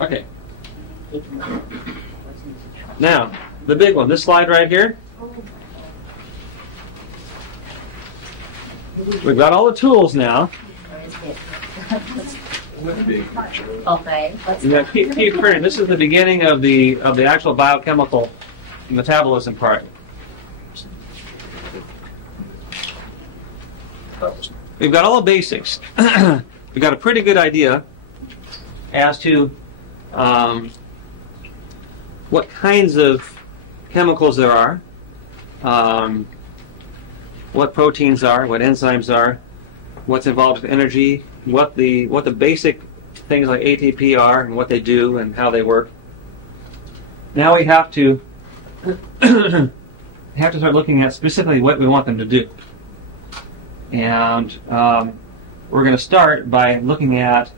Okay. Now, the big one, this slide right here. We've got all the tools now. Okay. You got keep printing. This is the beginning of the actual biochemical metabolism part. We've got all the basics. We've got a pretty good idea as to what kinds of chemicals there are, what proteins are, what enzymes are, what's involved with energy, what the basic things like ATP are and what they do and how they work. Now we have to start looking at specifically what we want them to do. And we're going to start by looking at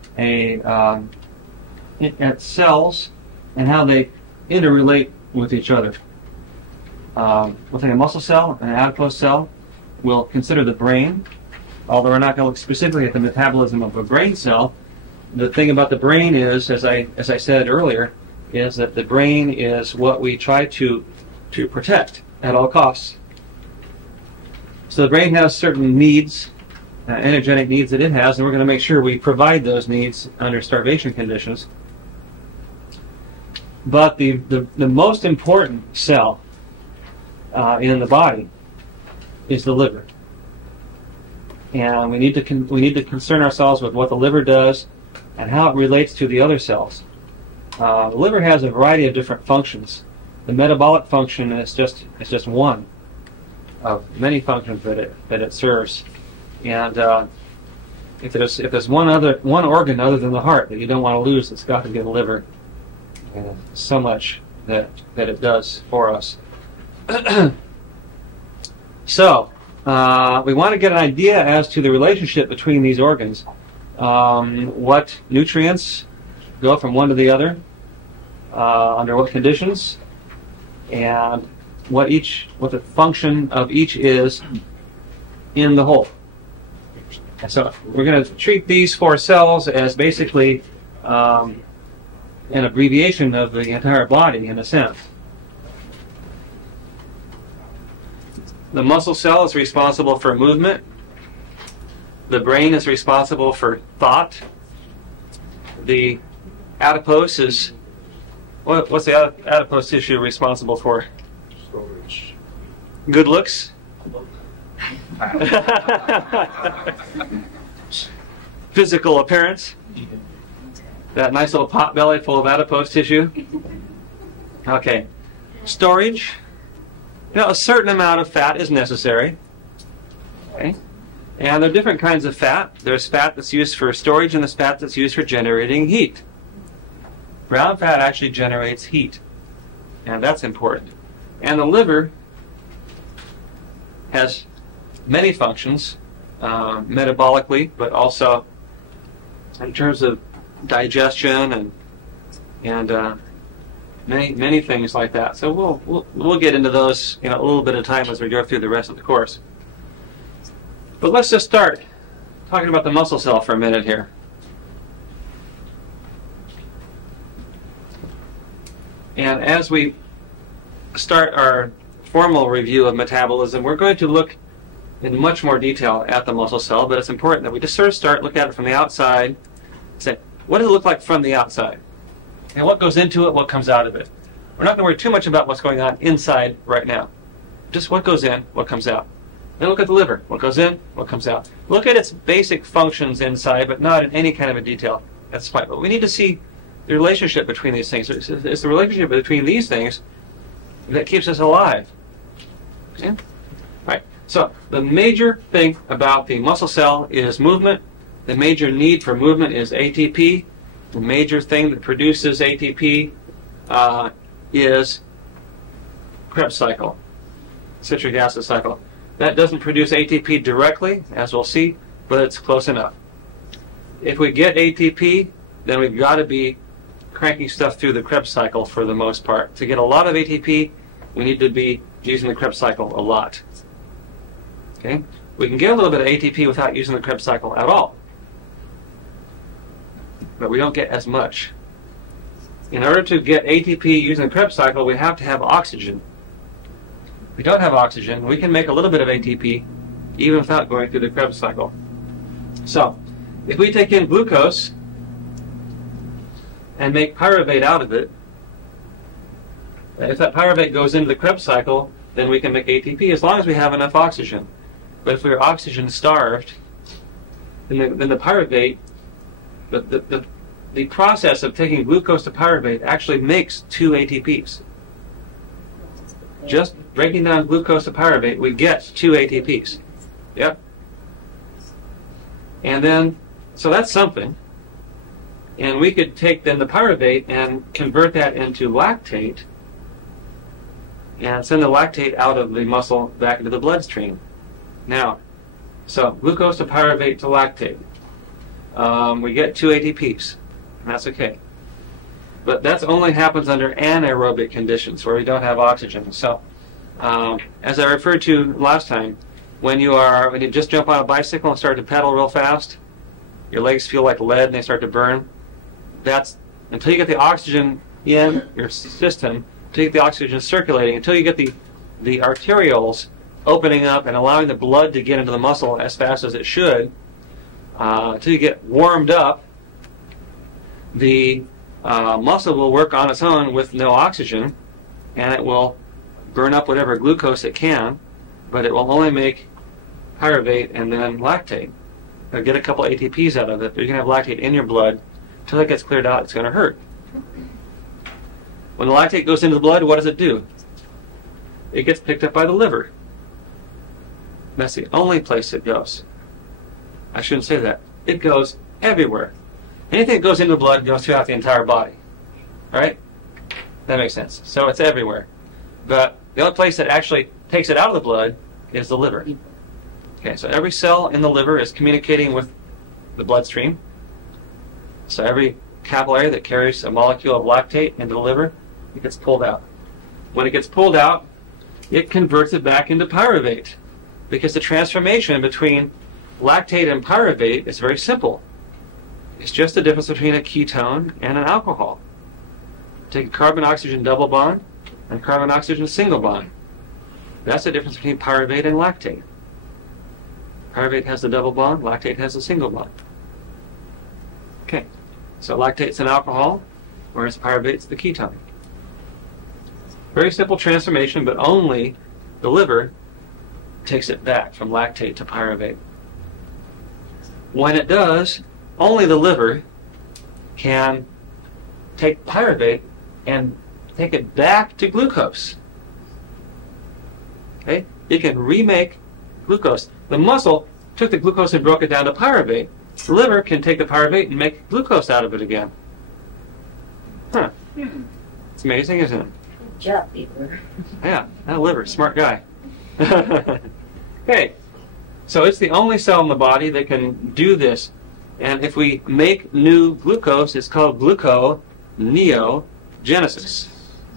cells and how they interrelate with each other. We'll take a muscle cell, an adipose cell. We'll consider the brain, although we're not going to look specifically at the metabolism of a brain cell. The thing about the brain is, as I said earlier, is that the brain is what we try to protect at all costs. So the brain has certain needs, energetic needs that it has, and we're going to make sure we provide those needs under starvation conditions. But the most important cell in the body is the liver, and we need to concern ourselves with what the liver does and how it relates to the other cells. The liver has a variety of different functions. The metabolic function is just one of many functions that it serves. And if there's one organ other than the heart that you don't want to lose, it's got to be the liver. So much that it does for us. So we want to get an idea as to the relationship between these organs. What nutrients go from one to the other, under what conditions, and what the function of each is in the whole. And so we're going to treat these four cells as basically an abbreviation of the entire body, in a sense. The muscle cell is responsible for movement. The brain is responsible for thought. The adipose is... What's the adipose tissue responsible for? Storage. Good looks? Physical appearance? That nice little pot belly full of adipose tissue? Okay. Storage? A certain amount of fat is necessary. Okay. And there are different kinds of fat. There's fat that's used for storage, and there's fat that's used for generating heat. Brown fat actually generates heat, and that's important. And the liver has many functions, metabolically, but also in terms of digestion and many things like that. So we'll get into those in a little bit of time as we go through the rest of the course. But let's just start talking about the muscle cell for a minute here. And as we start our formal review of metabolism, we're going to look in much more detail at the muscle cell, but it's important that we just sort of start looking at it from the outside, say, what does it look like from the outside? And what goes into it, what comes out of it? We're not going to worry too much about what's going on inside right now. Just what goes in, what comes out. Then look at the liver. What goes in, what comes out. Look at its basic functions inside, but not in any kind of a detail. That's fine. But we need to see the relationship between these things. It's the relationship between these things that keeps us alive. Okay? All right. So the major thing about the muscle cell is movement. The major need for movement is ATP. The major thing that produces ATP is Krebs cycle, citric acid cycle. That doesn't produce ATP directly, as we'll see, but it's close enough. If we get ATP, then we've got to be cranking stuff through the Krebs cycle for the most part. To get a lot of ATP, we need to be using the Krebs cycle a lot. Okay? We can get a little bit of ATP without using the Krebs cycle at all, but we don't get as much. In order to get ATP using the Krebs cycle, we have to have oxygen. If we don't have oxygen, we can make a little bit of ATP even without going through the Krebs cycle. So, if we take in glucose and make pyruvate out of it, if that pyruvate goes into the Krebs cycle, then we can make ATP as long as we have enough oxygen. But if we're oxygen starved, then the pyruvate, the process of taking glucose to pyruvate actually makes 2 ATPs. Just breaking down glucose to pyruvate, we get 2 ATPs. Yep. And then, so that's something. And we could take then the pyruvate and convert that into lactate and send the lactate out of the muscle back into the bloodstream. Now, so glucose to pyruvate to lactate. We get 2 ATPs. And that's okay. But that only happens under anaerobic conditions where we don't have oxygen. So, as I referred to last time, when you just jump on a bicycle and start to pedal real fast, your legs feel like lead and they start to burn. That's until you get the oxygen in your system, until you get the oxygen circulating, until you get the arterioles opening up and allowing the blood to get into the muscle as fast as it should, until you get warmed up, the muscle will work on its own with no oxygen, and it will burn up whatever glucose it can, but it will only make pyruvate and then lactate. It'll get a couple ATPs out of it, but you can have lactate in your blood. Until it gets cleared out, it's going to hurt. When the lactate goes into the blood, what does it do? It gets picked up by the liver. That's the only place it goes. I shouldn't say that. It goes everywhere. Anything that goes into the blood goes throughout the entire body. Right? That makes sense. So it's everywhere. But the only place that actually takes it out of the blood is the liver. Okay, so every cell in the liver is communicating with the bloodstream. So every capillary that carries a molecule of lactate into the liver, it gets pulled out. When it gets pulled out, it converts it back into pyruvate, because the transformation between lactate and pyruvate is very simple. It's just the difference between a ketone and an alcohol. Take a carbon-oxygen double bond and carbon-oxygen single bond. That's the difference between pyruvate and lactate. Pyruvate has the double bond, lactate has the single bond. Okay, so lactate's an alcohol, whereas pyruvate's the ketone. Very simple transformation, but only the liver takes it back from lactate to pyruvate. When it does, only the liver can take pyruvate and take it back to glucose. Okay? It can remake glucose. The muscle took the glucose and broke it down to pyruvate. The liver can take the pyruvate and make glucose out of it again. Huh. It's amazing, isn't it? Good job, liver. Yeah, that liver, smart guy. Okay, so it's the only cell in the body that can do this. And if we make new glucose, it's called gluconeogenesis.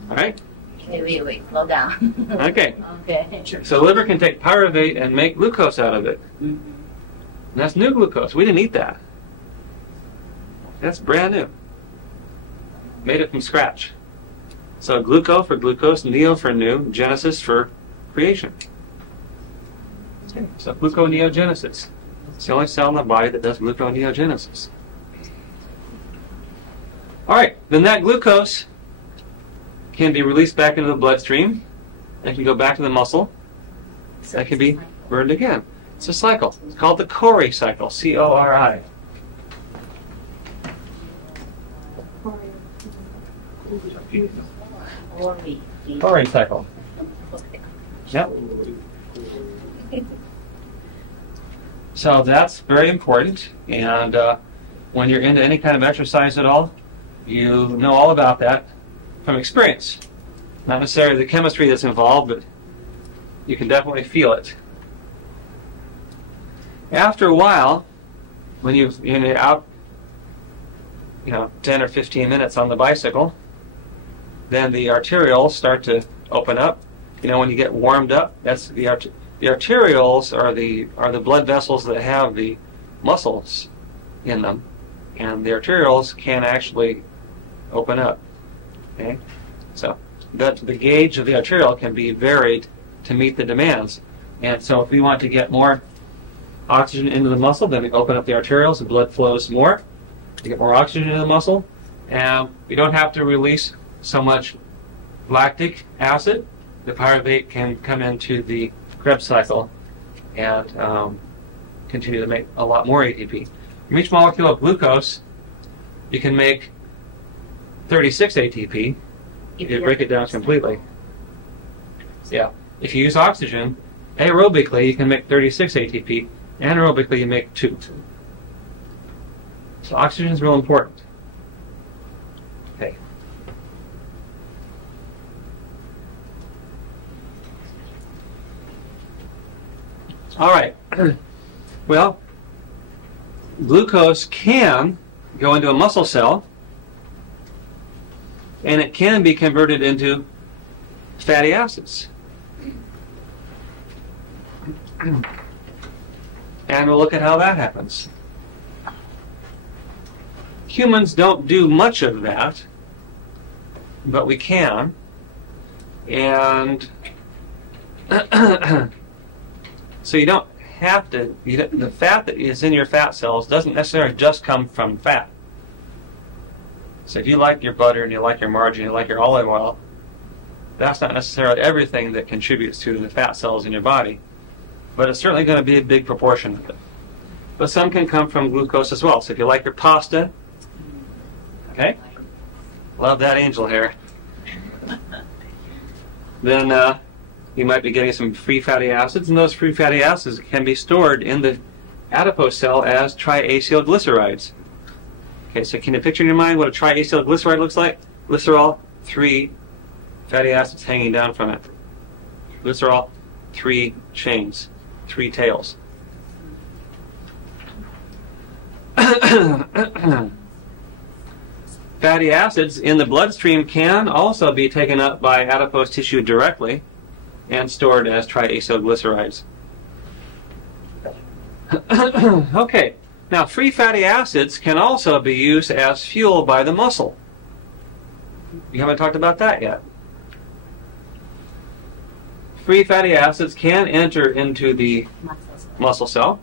All right? Okay, wait, slow down. Okay. Okay. So the liver can take pyruvate and make glucose out of it. And that's new glucose. We didn't eat that. That's brand new. Made it from scratch. So gluco for glucose, neo for new, genesis for creation. Okay, so gluconeogenesis. It's the only cell in the body that does gluconeogenesis. All right, then that glucose can be released back into the bloodstream. It can go back to the muscle. That can be burned again. It's a cycle. It's called the Cori cycle, C-O-R-I. Cori cycle. Yep. So that's very important, and when you're into any kind of exercise at all, you know all about that from experience. Not necessarily the chemistry that's involved, but you can definitely feel it. After a while, when you're out, 10 or 15 minutes on the bicycle, then the arterioles start to open up. When you get warmed up, that's the arterioles are the blood vessels that have the muscles in them, and the arterioles can actually open up. Okay, so the gauge of the arteriole can be varied to meet the demands. And so if we want to get more oxygen into the muscle, then we open up the arterioles, the blood flows more to get more oxygen into the muscle, and we don't have to release so much lactic acid. The pyruvate can come into the Krebs cycle and continue to make a lot more ATP. From each molecule of glucose, you can make 36 ATP if you break it down completely. Yeah. If you use oxygen, aerobically you can make 36 ATP, anaerobically you make 2. So oxygen is real important. Okay. All right. Well, glucose can go into a muscle cell, and it can be converted into fatty acids. And we'll look at how that happens. Humans don't do much of that, but we can. And so you don't have to, the fat that is in your fat cells doesn't necessarily just come from fat. So if you like your butter and you like your margarine, you like your olive oil, that's not necessarily everything that contributes to the fat cells in your body, but it's certainly going to be a big proportion of it. But some can come from glucose as well. So if you like your pasta, okay, love that angel hair, then you might be getting some free fatty acids, and those free fatty acids can be stored in the adipose cell as triacylglycerides. Okay, so can you picture in your mind what a triacylglyceride looks like? Glycerol, 3 fatty acids hanging down from it. Glycerol, 3 chains, 3 tails. Fatty acids in the bloodstream can also be taken up by adipose tissue directly and stored as triacylglycerides. Okay, now free fatty acids can also be used as fuel by the muscle. We haven't talked about that yet. Free fatty acids can enter into the muscle cell,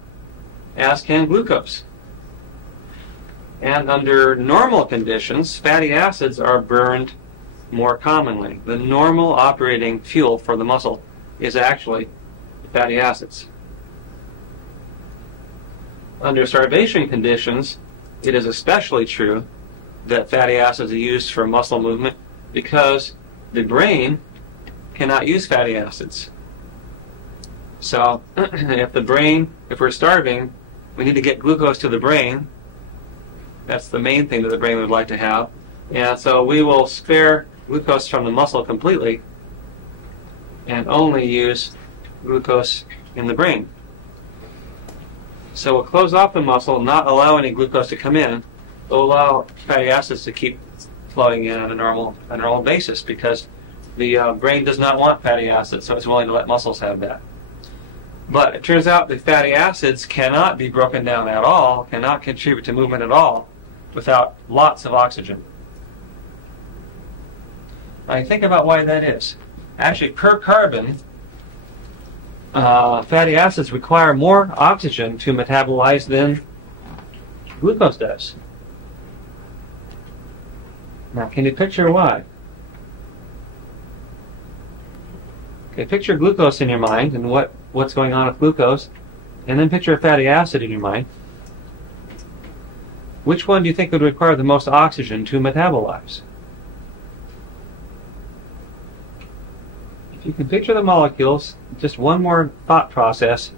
as can glucose. And under normal conditions, fatty acids are burned more commonly. The normal operating fuel for the muscle is actually fatty acids. Under starvation conditions, it is especially true that fatty acids are used for muscle movement because the brain cannot use fatty acids. So if we're starving, we need to get glucose to the brain. That's the main thing that the brain would like to have. And so we will spare glucose from the muscle completely and only use glucose in the brain. So we'll close off the muscle, not allow any glucose to come in, but we'll allow fatty acids to keep flowing in on a normal basis because the brain does not want fatty acids, so it's willing to let muscles have that. But it turns out that fatty acids cannot be broken down at all, cannot contribute to movement at all, without lots of oxygen. Now think about why that is. Actually, per carbon, fatty acids require more oxygen to metabolize than glucose does. Now, can you picture why? Okay, picture glucose in your mind and what's going on with glucose, and then picture a fatty acid in your mind. Which one do you think would require the most oxygen to metabolize? If you can picture the molecules, just one more thought process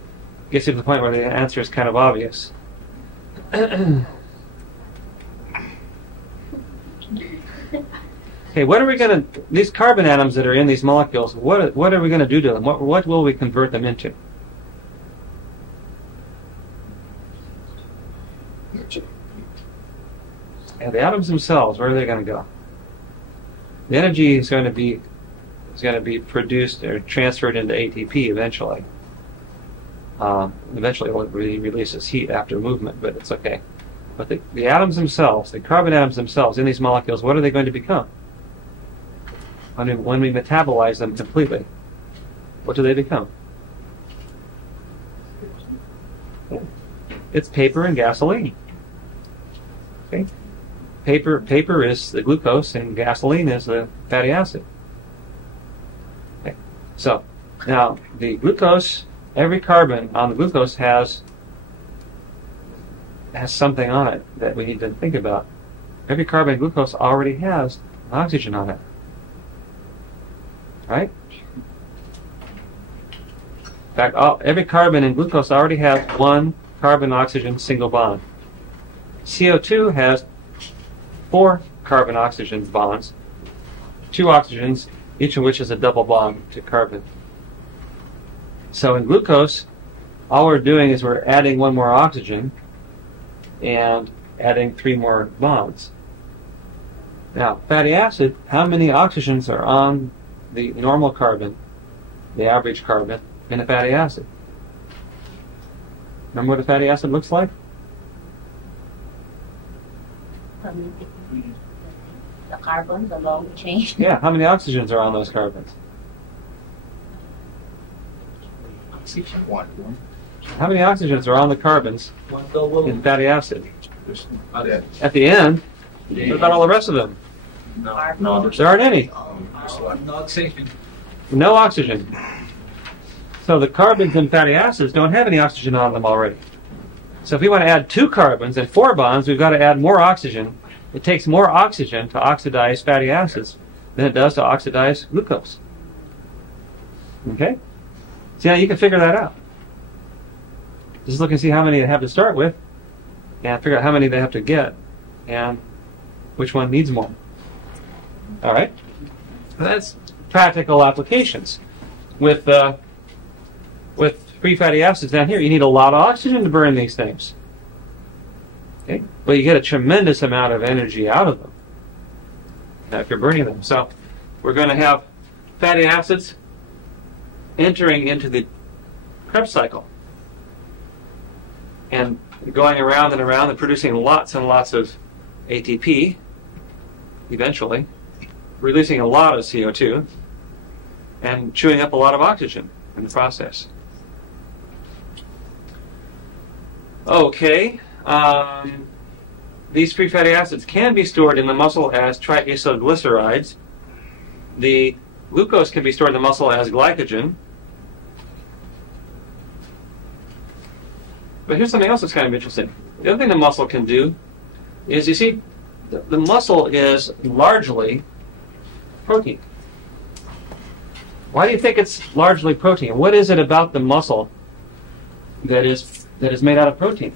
gets you to the point where the answer is kind of obvious. Okay, what are we going to, these carbon atoms that are in these molecules, what are we going to do to them? What will we convert them into? And the atoms themselves, where are they going to go? The energy is going to be produced or transferred into ATP eventually. Eventually it will release its heat after movement, but it's okay. But the atoms themselves, the carbon atoms themselves in these molecules, what are they going to become? when we metabolize them completely, what do they become? It's paper and gasoline. Okay? Paper is the glucose and gasoline is the fatty acid. Okay. So, now the glucose, every carbon on the glucose has something on it that we need to think about. Every carbon in glucose already has oxygen on it. Right? In fact, every carbon in glucose already has one carbon-oxygen single bond. CO2 has 4 carbon-oxygen bonds, 2 oxygens, each of which is a double bond to carbon. So in glucose, all we're doing is we're adding 1 more oxygen and adding 3 more bonds. Now, fatty acid, how many oxygens are on the normal carbon, the average carbon, in a fatty acid? Remember what a fatty acid looks like? The carbon, the long chain. Yeah, how many oxygens are on those carbons? How many oxygens are on the carbons in fatty acid? At the end, what about all the rest of them? No, There aren't any. No oxygen. So the carbons in fatty acids don't have any oxygen on them already. So if we want to add 2 carbons and 4 bonds, we've got to add more oxygen. It takes more oxygen to oxidize fatty acids than it does to oxidize glucose. Okay? So now you can figure that out. Just look and see how many they have to start with, and figure out how many they have to get, and which one needs more. All right? That's practical applications. With free fatty acids down here, you need a lot of oxygen to burn these things. Okay? But you get a tremendous amount of energy out of them if you're burning them. So we're going to have fatty acids entering into the Krebs cycle and going around and around and producing lots and lots of ATP, eventually, releasing a lot of CO2, and chewing up a lot of oxygen in the process. Okay, these free fatty acids can be stored in the muscle as triacylglycerides. The glucose can be stored in the muscle as glycogen. But here's something else that's kind of interesting. The other thing the muscle can do is, you see, the muscle is largely protein. Why do you think it's largely protein? What is it about the muscle that is made out of protein?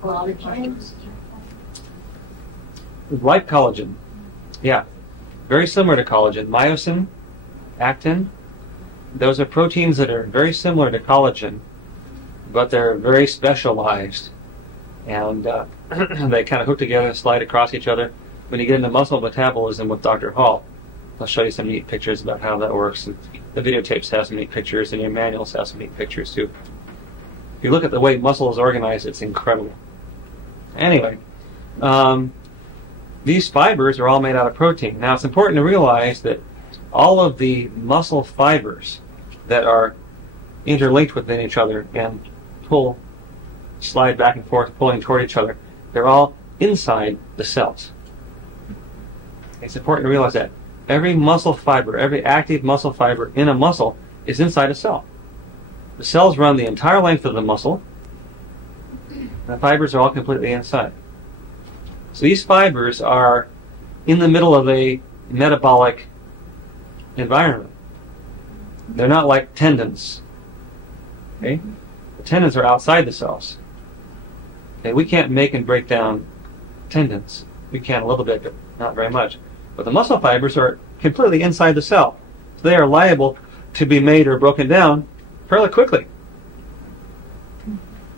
Collagen. Like collagen. Yeah. Very similar to collagen. Myosin, actin. Those are proteins that are very similar to collagen, but they're very specialized. And they kind of hook together and slide across each other. When you get into muscle metabolism with Dr. Hall, I'll show you some neat pictures about how that works. And the videotapes have some neat pictures, and your manuals have some neat pictures too. If you look at the way muscle is organized, it's incredible. Anyway, these fibers are all made out of protein. Now, it's important to realize that all of the muscle fibers that are interlinked within each other and slide back and forth, pulling toward each other, they're all inside the cells. It's important to realize that. Every muscle fiber, every active muscle fiber in a muscle is inside a cell. The cells run the entire length of the muscle. The fibers are all completely inside. So these fibers are in the middle of a metabolic environment. They're not like tendons. Okay? The tendons are outside the cells. Okay? We can't make and break down tendons. We can a little bit, but not very much. But the muscle fibers are completely inside the cell. So they are liable to be made or broken down fairly quickly.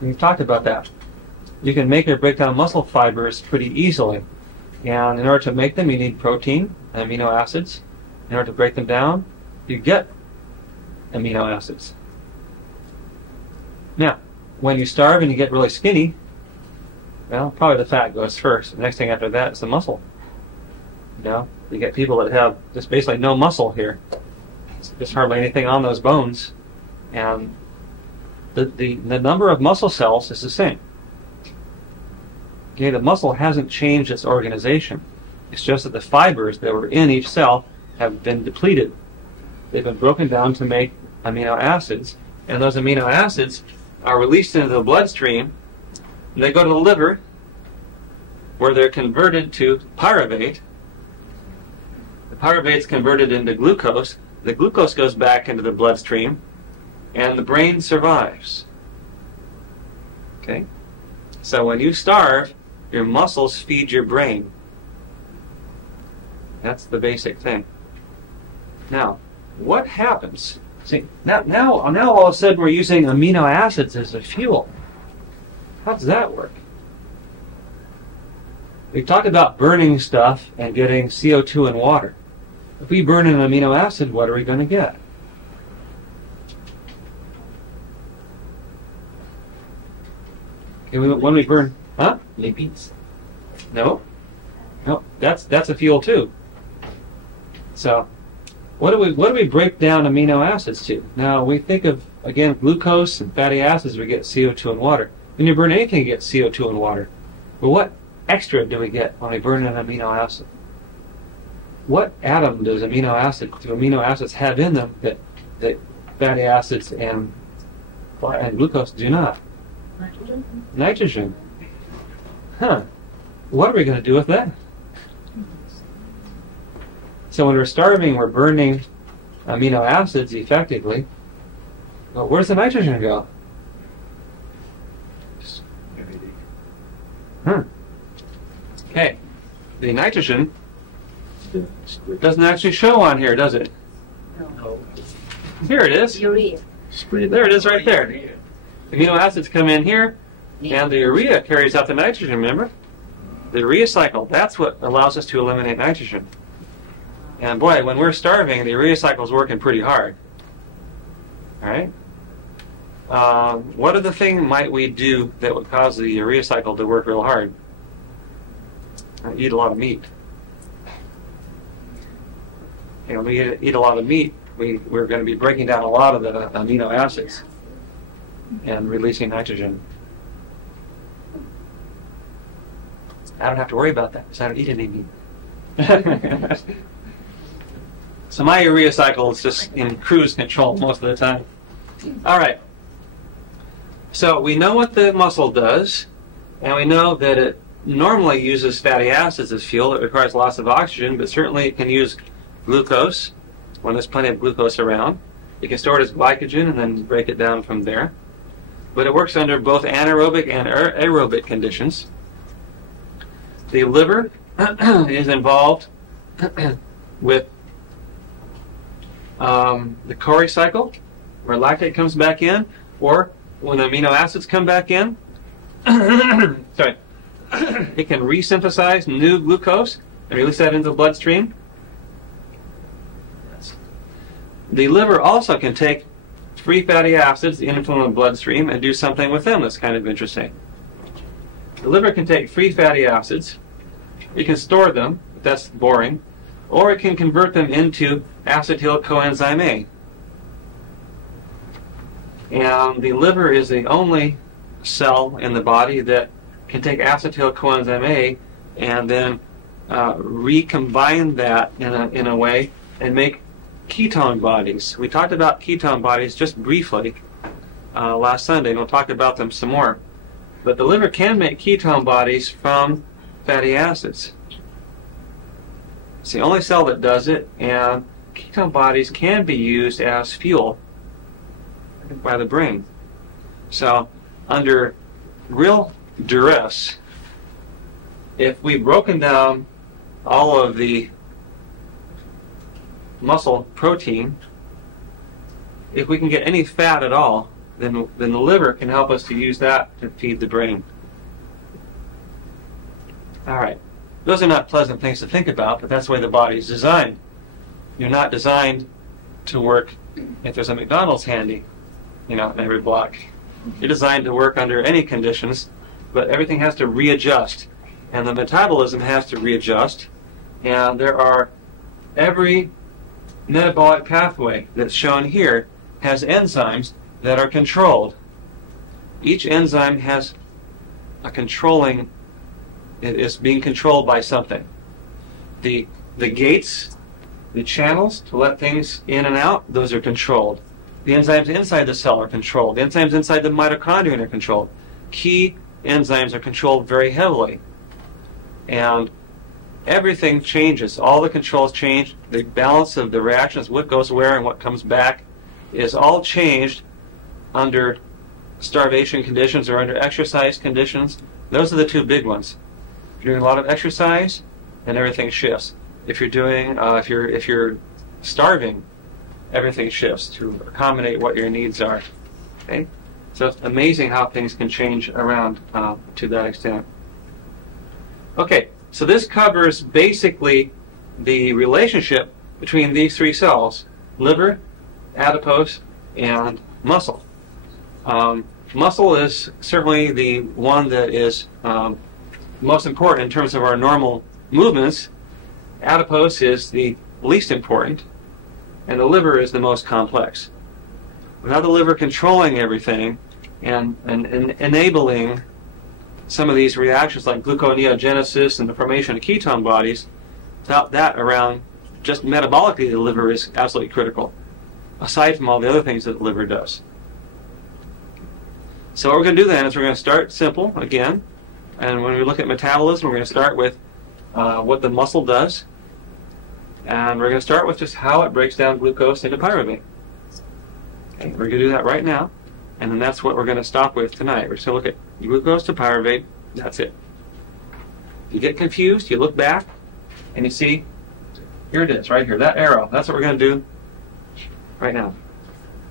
We've talked about that. You can make or break down muscle fibers pretty easily. And in order to make them, you need protein and amino acids. In order to break them down, you get amino acids. Now, when you starve and you get really skinny, Well, probably the fat goes first. The next thing after that is the muscle. You know, you get people that have just basically no muscle here. There's hardly anything on those bones, and the number of muscle cells is the same. Okay, the muscle hasn't changed its organization. It's just that the fibers that were in each cell have been depleted. They've been broken down to make amino acids, and those amino acids are released into the bloodstream, and they go to the liver, where they're converted to pyruvate. The pyruvate's converted into glucose. The glucose goes back into the bloodstream, and the brain survives. Okay? So when you starve, your muscles feed your brain. That's the basic thing. Now, what happens? See, now all of a sudden we're using amino acids as a fuel. How does that work? We've talked about burning stuff and getting CO2 and water. If we burn an amino acid, what are we going to get? Okay, when we burn, huh? Lipids. No, that's a fuel too. So, what do we break down amino acids to? Now we think of, again, glucose and fatty acids. We get CO2 and water. When you burn anything, you get CO2 and water. But what extra do we get when we burn an amino acid? What atom do amino acids have in them that fatty acids and glucose do not? Nitrogen. Nitrogen. Huh. What are we going to do with that? So when we're starving, we're burning amino acids effectively. Well, where does the nitrogen go? Okay. The nitrogen doesn't actually show on here, does it? No. Here it is. Urea. There it is right there. The amino acids come in here, and the urea carries out the nitrogen, remember? The urea cycle, that's what allows us to eliminate nitrogen. And boy, when we're starving, the urea cycle is working pretty hard. All right? What other thing might we do that would cause the urea cycle to work real hard? Eat a lot of meat. You know, when we eat a lot of meat, we're going to be breaking down a lot of the amino acids and releasing nitrogen. I don't have to worry about that because I don't eat any meat. So my urea cycle is just in cruise control most of the time. All right. So we know what the muscle does, and we know that it normally uses fatty acids as fuel. It requires lots of oxygen, but certainly it can use glucose when there's plenty of glucose around. You can store it as glycogen and then break it down from there. But it works under both anaerobic and aerobic conditions. The liver is involved with the Cori cycle, where lactate comes back in, or when amino acids come back in, sorry, it can resynthesize new glucose and release that into the bloodstream. The liver also can take free fatty acids in from the bloodstream and do something with them that's kind of interesting. The liver can take free fatty acids, it can store them, but that's boring, or it can convert them into acetyl coenzyme A. And the liver is the only cell in the body that can take acetyl coenzyme A and then recombine that in a way and make ketone bodies. We talked about ketone bodies just briefly last Sunday, and we'll talk about them some more. But the liver can make ketone bodies from fatty acids. It's the only cell that does it, and ketone bodies can be used as fuel by the brain. So, under real duress, if we've broken down all of the muscle protein, if we can get any fat at all, then the liver can help us to use that to feed the brain. All right. Those are not pleasant things to think about, but that's the way the body is designed. You're not designed to work if there's a McDonald's handy, in every block. You're designed to work under any conditions but everything has to readjust, and the metabolism has to readjust, and every metabolic pathway that's shown here has enzymes that are controlled. Each enzyme has it is being controlled by something. The gates, the channels to let things in and out, those are controlled. The enzymes inside the cell are controlled. The enzymes inside the mitochondrion are controlled. Key enzymes are controlled very heavily. And everything changes. All the controls change. The balance of the reactions, what goes where and what comes back, is all changed under starvation conditions or under exercise conditions. Those are the two big ones. If you're doing a lot of exercise, then everything shifts. If you're doing, if you're starving, everything shifts to accommodate what your needs are. Okay, so it's amazing how things can change around to that extent. Okay, so this covers basically the relationship between these three cells: liver, adipose, and muscle. Muscle is certainly the one that is most important in terms of our normal movements. Adipose is the least important, and the liver is the most complex. Without the liver controlling everything and enabling some of these reactions like gluconeogenesis and the formation of ketone bodies, without that around, just metabolically the liver is absolutely critical, aside from all the other things that the liver does. So what we're going to do then is we're going to start simple again, and when we look at metabolism, we're going to start with what the muscle does, and we're going to start with just how it breaks down glucose into pyruvate. Okay, we're going to do that right now, and then that's what we're going to stop with tonight. We're just going to look at glucose to pyruvate. That's it. If you get confused, you look back, and you see, here it is, right here, that arrow. That's what we're going to do right now.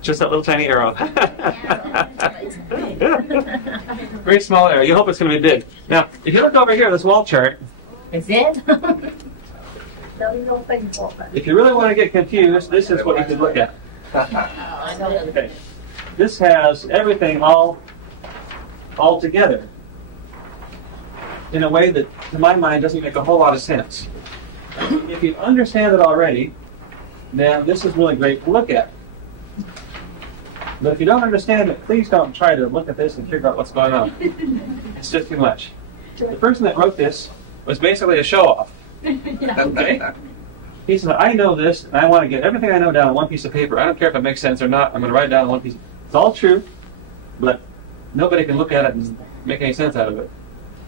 Just that little tiny arrow. Very small arrow. You hope it's going to be big. Now, if you look over here, this wall chart. Is it? If you really want to get confused, this is what you can look at. Okay. This has everything all together in a way that, to my mind, doesn't make a whole lot of sense. If you understand it already, then this is really great to look at. But if you don't understand it, please don't try to look at this and figure out what's going on. It's just too much. The person that wrote this was basically a show-off. Okay? He said, I know this, and I want to get everything I know down on one piece of paper. I don't care if it makes sense or not. I'm going to write it down on one piece. It's all true, but nobody can look at it and make any sense out of it.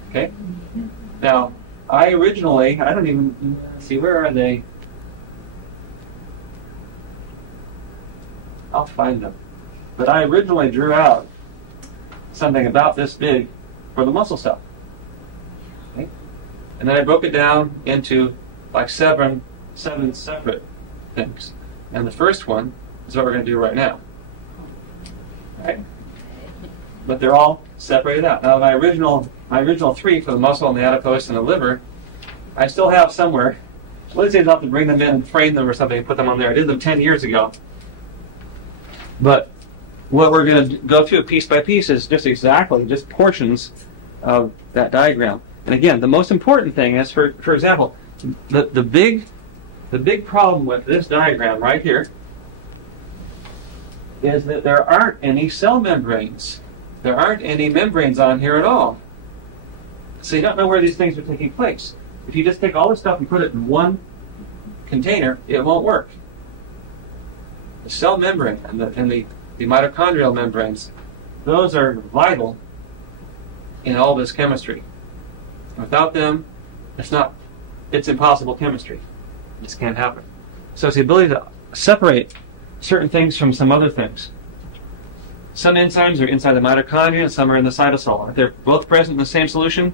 Okay? Now, I don't even see, where are they? I'll find them. But I originally drew out something about this big for the muscle cell. Okay? And then I broke it down into like seven separate things. And the first one is what we're going to do right now. Right? But they're all separated out. Now my original three for the muscle and the adipose and the liver, I still have somewhere. Let's say I'll have to bring them in and frame them or something and put them on there. I did them 10 years ago. But what we're going to go through piece by piece is just portions of that diagram. And again, the most important thing is, for example, the big problem with this diagram right here is that there aren't any cell membranes. There aren't any membranes on here at all. So you don't know where these things are taking place. If you just take all this stuff and put it in one container, it won't work. The cell membrane and the mitochondrial membranes, those are vital in all this chemistry. Without them, it's impossible chemistry. It just can't happen. So it's the ability to separate certain things from some other things. Some enzymes are inside the mitochondria, and some are in the cytosol. If they're both present in the same solution,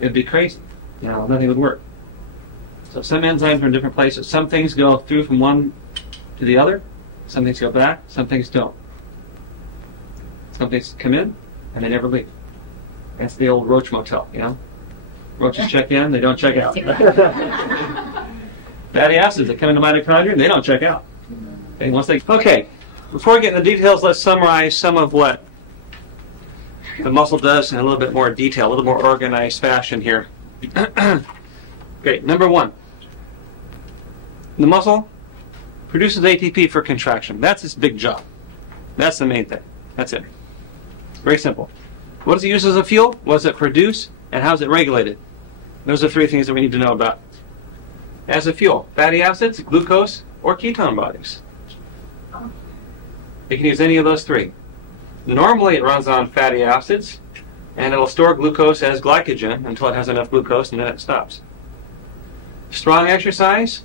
it'd be crazy. Nothing would work. So some enzymes are in different places. Some things go through from one to the other. Some things go back. Some things don't. Some things come in, and they never leave. That's the old roach motel, Roaches check in, they don't check out. Fatty acids that come into mitochondria, they don't check out. Okay, before we get into the details, let's summarize some of what the muscle does in a little bit more detail, a little more organized fashion here. Okay, number one. The muscle produces ATP for contraction. That's its big job. That's the main thing. That's it. Very simple. What does it use as a fuel? What does it produce? And how is it regulated? Those are three things that we need to know about. As a fuel, fatty acids, glucose, or ketone bodies. You can use any of those three. Normally it runs on fatty acids, and it'll store glucose as glycogen until it has enough glucose, and then it stops. Strong exercise,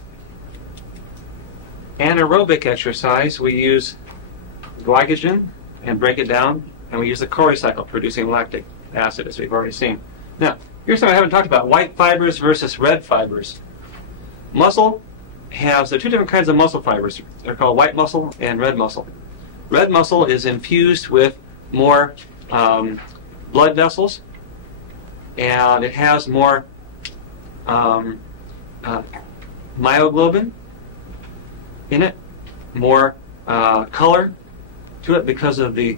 anaerobic exercise, we use glycogen and break it down, and we use the Cori cycle, producing lactic acid, as we've already seen. Now, here's something I haven't talked about, white fibers versus red fibers. Muscle has, there are two different kinds of muscle fibers. They're called white muscle and red muscle. Red muscle is infused with more blood vessels, and it has more myoglobin in it, more color to it because of the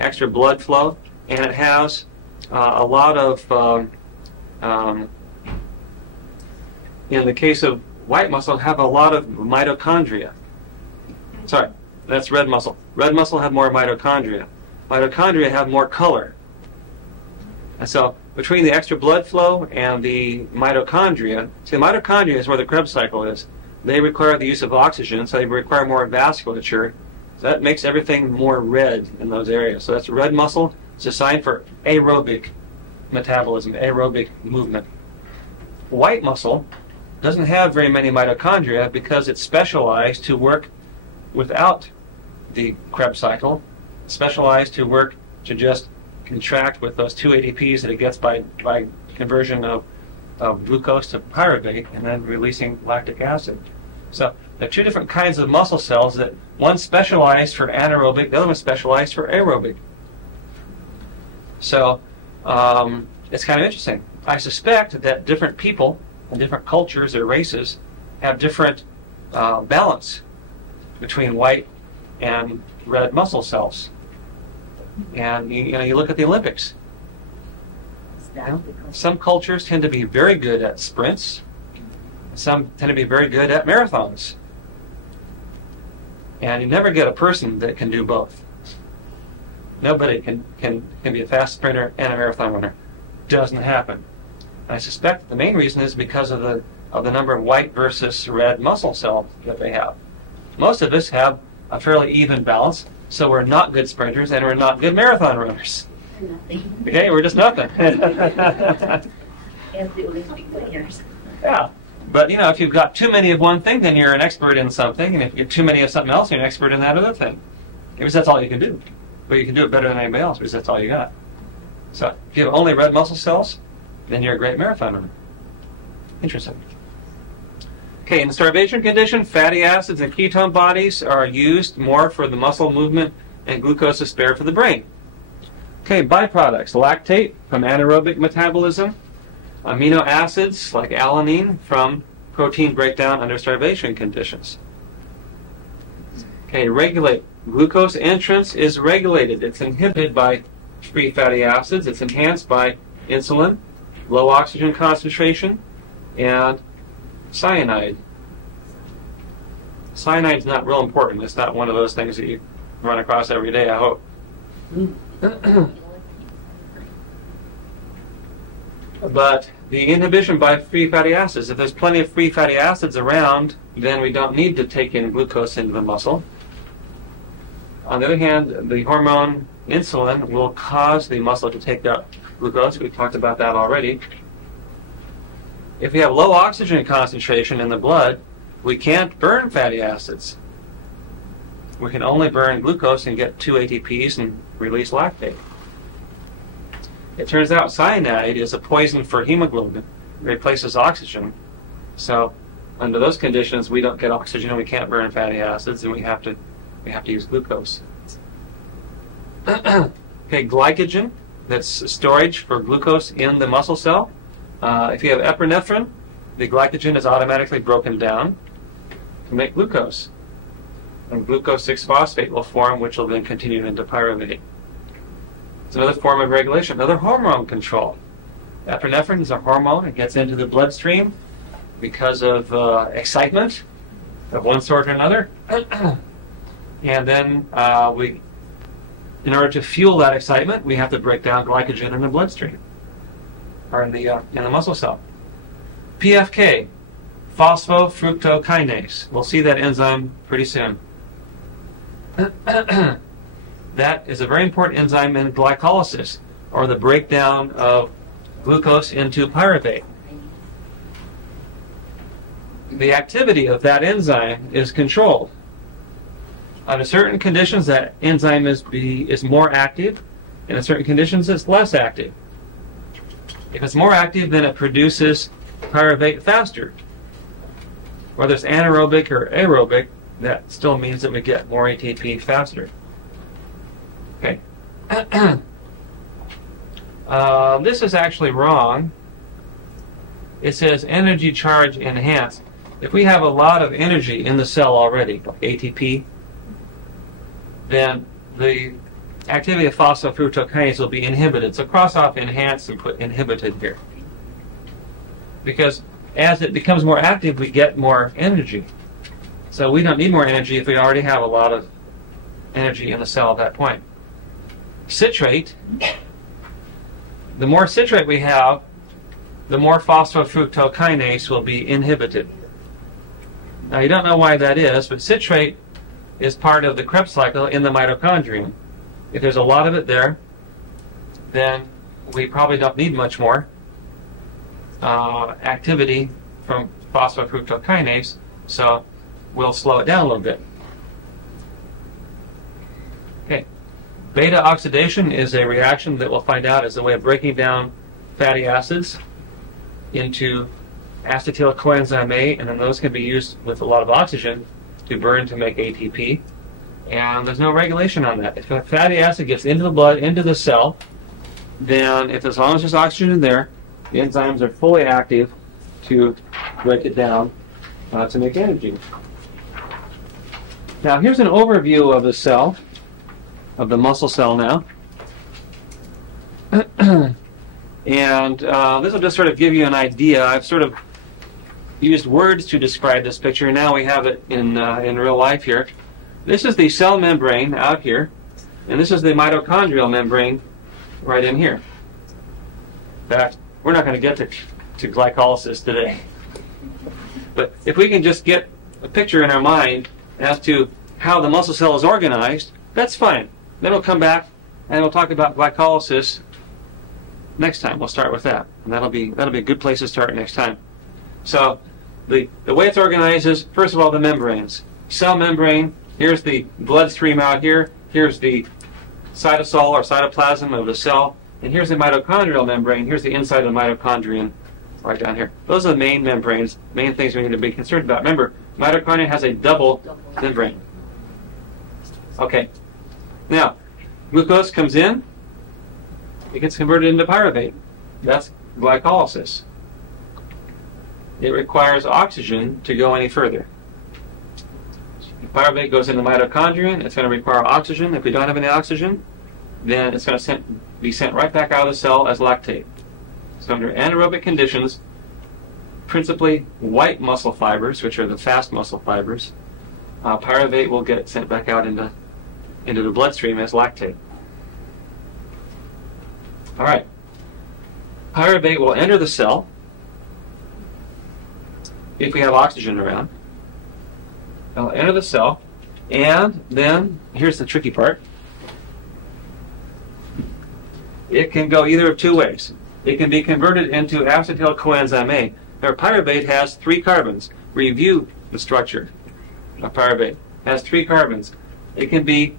extra blood flow, and it has a lot of, in the case of white muscle, have a lot of mitochondria. Sorry, that's red muscle. Red muscle have more mitochondria. Mitochondria have more color. And so between the extra blood flow and the mitochondria, see, the mitochondria is where the Krebs cycle is. They require the use of oxygen, so they require more vasculature. So that makes everything more red in those areas. So that's red muscle. It's designed for aerobic metabolism, aerobic movement. White muscle doesn't have very many mitochondria because it's specialized to work without the Krebs cycle, specialized to work to just contract with those 2 ATPs that it gets by conversion of glucose to pyruvate and then releasing lactic acid. So there are two different kinds of muscle cells, that one's specialized for anaerobic, the other one's specialized for aerobic. So it's kind of interesting. I suspect that different people and different cultures or races have different balance between white and red muscle cells. And you look at the Olympics. Some cultures tend to be very good at sprints. Some tend to be very good at marathons. And you never get a person that can do both. Nobody can be a fast sprinter and a marathon runner. Doesn't happen. And I suspect the main reason is because of the number of white versus red muscle cells that they have. Most of us have a fairly even balance, so we're not good sprinters and we're not good marathon runners. Nothing. Okay, we're just nothing. As the Olympic players. Yeah, but if you've got too many of one thing, then you're an expert in something, and if you get too many of something else, you're an expert in that other thing. Because that's all you can do. But you can do it better than anybody else because that's all you got. So if you have only red muscle cells, then you're a great marathon runner. Interesting. Okay, in the starvation condition, fatty acids and ketone bodies are used more for the muscle movement, and glucose is spared for the brain. Okay, byproducts. Lactate from anaerobic metabolism. Amino acids like alanine from protein breakdown under starvation conditions. Okay, regulate. Glucose entrance is regulated. It's inhibited by free fatty acids. It's enhanced by insulin, low oxygen concentration, and cyanide. Cyanide's not real important. It's not one of those things that you run across every day, I hope. But the inhibition by free fatty acids, if there's plenty of free fatty acids around, then we don't need to take in glucose into the muscle. On the other hand, the hormone insulin will cause the muscle to take up glucose. We talked about that already. If we have low oxygen concentration in the blood, we can't burn fatty acids. We can only burn glucose and get 2 ATPs and release lactate. It turns out cyanide is a poison for hemoglobin. It replaces oxygen. So under those conditions, we don't get oxygen and we can't burn fatty acids, and we have to use glucose. Okay, glycogen, that's storage for glucose in the muscle cell. If you have epinephrine, the glycogen is automatically broken down to make glucose. And glucose 6-phosphate will form, which will then continue into pyruvate. It's another form of regulation, another hormone control. Epinephrine is a hormone. It gets into the bloodstream because of excitement of one sort or another. And then in order to fuel that excitement, we have to break down glycogen in the bloodstream, or in the muscle cell. PFK, phosphofructokinase. We'll see that enzyme pretty soon. That is a very important enzyme in glycolysis, or the breakdown of glucose into pyruvate. The activity of that enzyme is controlled. Under certain conditions, that enzyme is more active, and in certain conditions, it's less active. If it's more active, then it produces pyruvate faster. Whether it's anaerobic or aerobic, that still means that we get more ATP faster. Okay. This is actually wrong. It says energy charge enhanced. If we have a lot of energy in the cell already, ATP, then the activity of phosphofructokinase will be inhibited. So cross off enhanced and put inhibited here. Because as it becomes more active, we get more energy. So we don't need more energy if we already have a lot of energy in the cell at that point. Citrate, the more citrate we have, the more phosphofructokinase will be inhibited. Now you don't know why that is, but citrate is part of the Krebs cycle in the mitochondrion. If there's a lot of it there, then we probably don't need much more activity from phosphofructokinase, so we'll slow it down a little bit. Okay. Beta oxidation is a reaction that we'll find out is a way of breaking down fatty acids into acetyl coenzyme A, and then those can be used with a lot of oxygen to burn to make ATP. And there's no regulation on that. If a fatty acid gets into the blood, into the cell, then as long as there's oxygen in there, the enzymes are fully active to break it down to make energy. Now here's an overview of the cell, of the muscle cell now. And this will just sort of give you an idea. I've sort of used words to describe this picture. Now we have it in real life here. This is the cell membrane out here, and this is the mitochondrial membrane right in here. In fact, we're not going to get to glycolysis today. But if we can just get a picture in our mind as to how the muscle cell is organized, that's fine. Then we'll come back and we'll talk about glycolysis next time. We'll start with that, and that'll be a good place to start next time. So the way it's organized is, first of all, the membranes. Cell membrane. Here's the bloodstream out here. Here's the cytosol or cytoplasm of the cell. And here's the mitochondrial membrane. Here's the inside of the mitochondrion right down here. Those are the main membranes, main things we need to be concerned about. Remember, mitochondrion has a double membrane. Okay. Now, glucose comes in. It gets converted into pyruvate. That's glycolysis. It requires oxygen to go any further. Pyruvate goes into mitochondrion. It's going to require oxygen. If we don't have any oxygen, then it's going to be sent right back out of the cell as lactate. So under anaerobic conditions, principally white muscle fibers, which are the fast muscle fibers, pyruvate will get sent back out into the bloodstream as lactate. All right. Pyruvate will enter the cell if we have oxygen around. It'll enter the cell, and then, here's the tricky part. It can go either of two ways. It can be converted into acetyl coenzyme A. Now, pyruvate has 3 carbons. Review the structure of pyruvate. It has 3 carbons. It can be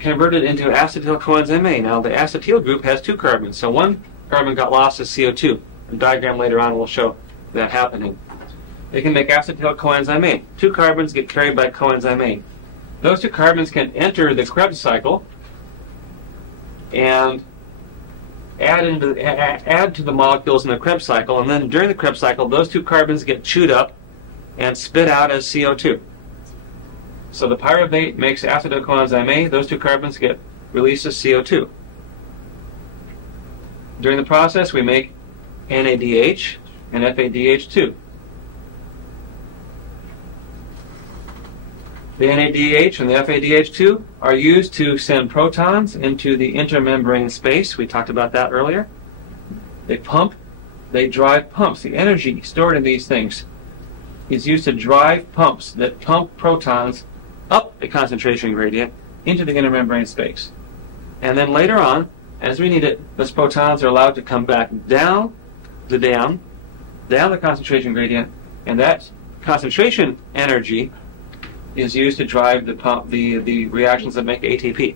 converted into acetyl coenzyme A. Now, the acetyl group has 2 carbons, so 1 carbon got lost as CO2. The diagram later on will show that happening. They can make acetyl coenzyme A. 2 carbons get carried by coenzyme A. Those 2 carbons can enter the Krebs cycle and add to the molecules in the Krebs cycle, and then during the Krebs cycle, those 2 carbons get chewed up and spit out as CO2. So the pyruvate makes acetyl coenzyme A. Those 2 carbons get released as CO2. During the process, we make NADH and FADH2. The NADH and the FADH2 are used to send protons into the intermembrane space. We talked about that earlier. They drive pumps. The energy stored in these things is used to drive pumps that pump protons up a concentration gradient into the intermembrane space. And then later on, as we need it, those protons are allowed to come back down the concentration gradient, and that concentration energy is used to drive the reactions that make ATP.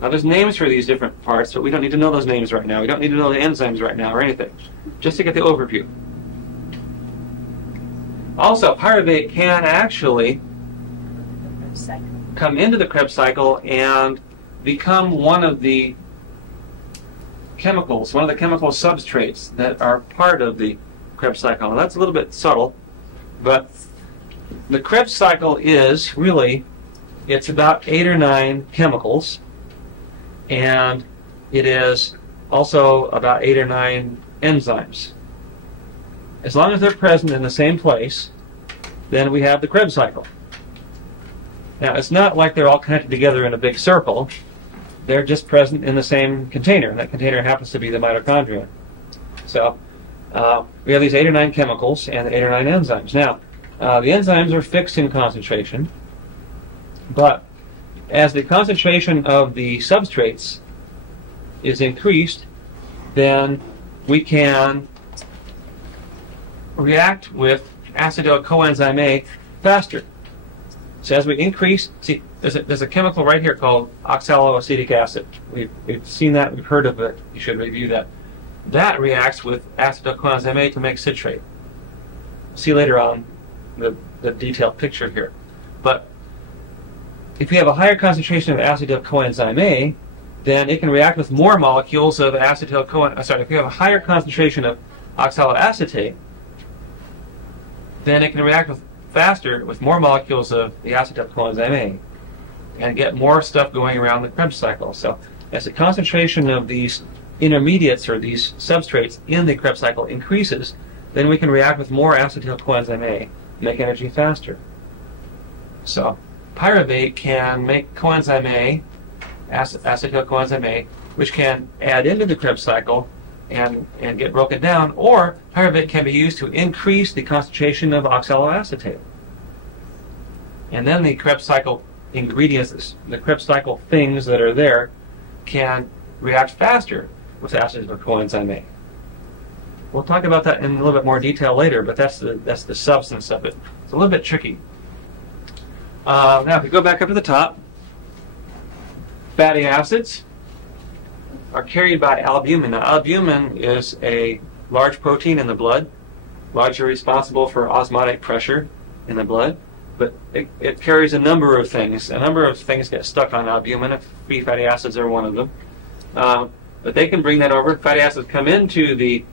Now there's names for these different parts, but we don't need to know those names right now. We don't need to know the enzymes right now or anything, just to get the overview. Also, pyruvate can actually come into the Krebs cycle and become one of the chemicals, one of the chemical substrates that are part of the Krebs cycle. Now that's a little bit subtle, but the Krebs cycle is really, it's about 8 or 9 chemicals, and it is also about 8 or 9 enzymes. As long as they're present in the same place, then we have the Krebs cycle. Now, it's not like they're all connected together in a big circle. They're just present in the same container, and that container happens to be the mitochondria. So we have these 8 or 9 chemicals and 8 or 9 enzymes. Now, the enzymes are fixed in concentration, but as the concentration of the substrates is increased, then we can react with acetyl coenzyme A faster. So as we increase, see, there's a chemical right here called oxaloacetic acid. We've seen that, we've heard of it, you should review that. That reacts with acetyl coenzyme A to make citrate. See later on the detailed picture here. But if we have a higher concentration of acetyl coenzyme A, then it can react with more molecules of acetyl coenzyme. Sorry, if you have a higher concentration of oxaloacetate, then it can react with faster with more molecules of the acetyl coenzyme A and get more stuff going around the Krebs cycle. So as the concentration of these intermediates or these substrates in the Krebs cycle increases, then we can react with more acetyl coenzyme A, make energy faster. So pyruvate can make coenzyme A, acetyl coenzyme A, which can add into the Krebs cycle and get broken down, or pyruvate can be used to increase the concentration of oxaloacetate. And then the Krebs cycle ingredients, the Krebs cycle things that are there, can react faster with acetyl coenzyme A. We'll talk about that in a little bit more detail later, but that's the substance of it. It's a little bit tricky. Now, if we go back up to the top, fatty acids are carried by albumin. Now, albumin is a large protein in the blood, largely responsible for osmotic pressure in the blood, but it carries a number of things. A number of things get stuck on albumin. Free fatty acids are one of them. But they can bring that over. Fatty acids come into the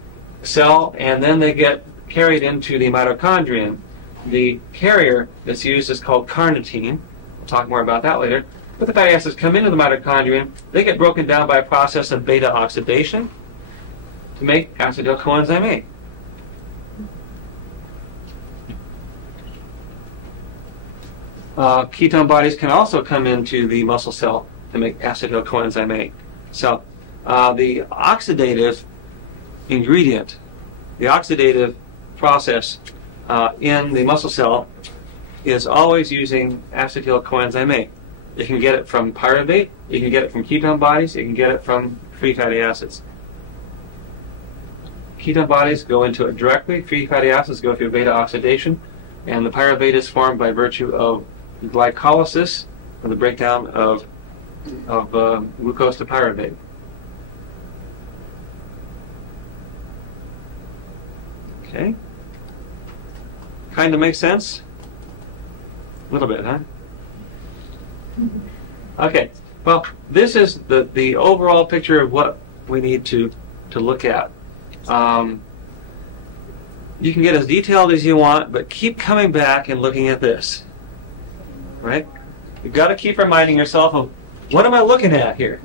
cell, and then they get carried into the mitochondrion. The carrier that's used is called carnitine. We'll talk more about that later. But the fatty acids come into the mitochondrion. They get broken down by a process of beta oxidation to make acetyl coenzyme A. Ketone bodies can also come into the muscle cell to make acetyl coenzyme A. So the oxidative ingredient, the oxidative process in the muscle cell is always using acetyl coenzyme A. You can get it from pyruvate, you can get it from ketone bodies, you can get it from free fatty acids. Ketone bodies go into it directly, free fatty acids go through beta oxidation, and the pyruvate is formed by virtue of glycolysis, or the breakdown of glucose to pyruvate. Okay. Kind of makes sense? A little bit, huh? Okay. Well, this is the overall picture of what we need to look at. You can get as detailed as you want, but keep coming back and looking at this. Right? You've got to keep reminding yourself of, what am I looking at here?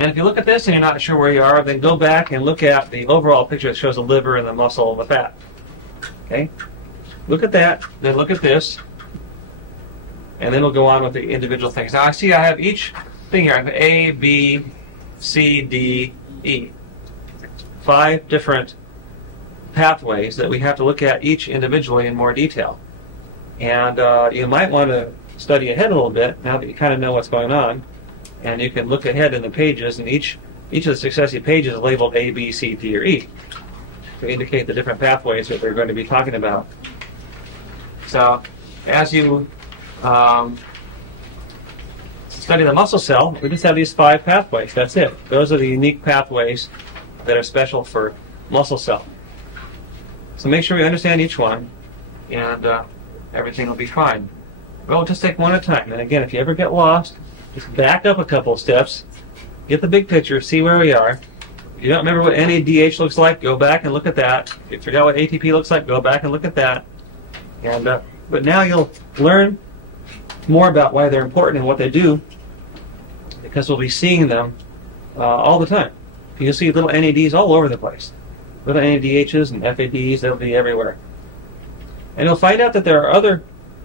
And if you look at this and you're not sure where you are, then go back and look at the overall picture that shows the liver and the muscle and the fat. Okay? Look at that, then look at this, and then we'll go on with the individual things. Now I see I have each thing here. I have A, B, C, D, E. 5 different pathways that we have to look at each individually in more detail. And you might want to study ahead a little bit now that you kind of know what's going on. And you can look ahead in the pages, and each of the successive pages is labeled A, B, C, D, or E to indicate the different pathways that we're going to be talking about. So as you study the muscle cell, we just have these 5 pathways. That's it. Those are the unique pathways that are special for muscle cell. So make sure we understand each one, and everything will be fine. Well, just take one at a time. And again, if you ever get lost, just back up a couple of steps, get the big picture, see where we are. If you don't remember what NADH looks like, go back and look at that. If you forgot what ATP looks like, go back and look at that. And but now you'll learn more about why they're important and what they do, because we'll be seeing them all the time. You'll see little NADs all over the place. Little NADHs and FADs, they'll be everywhere. And you'll find out that there are other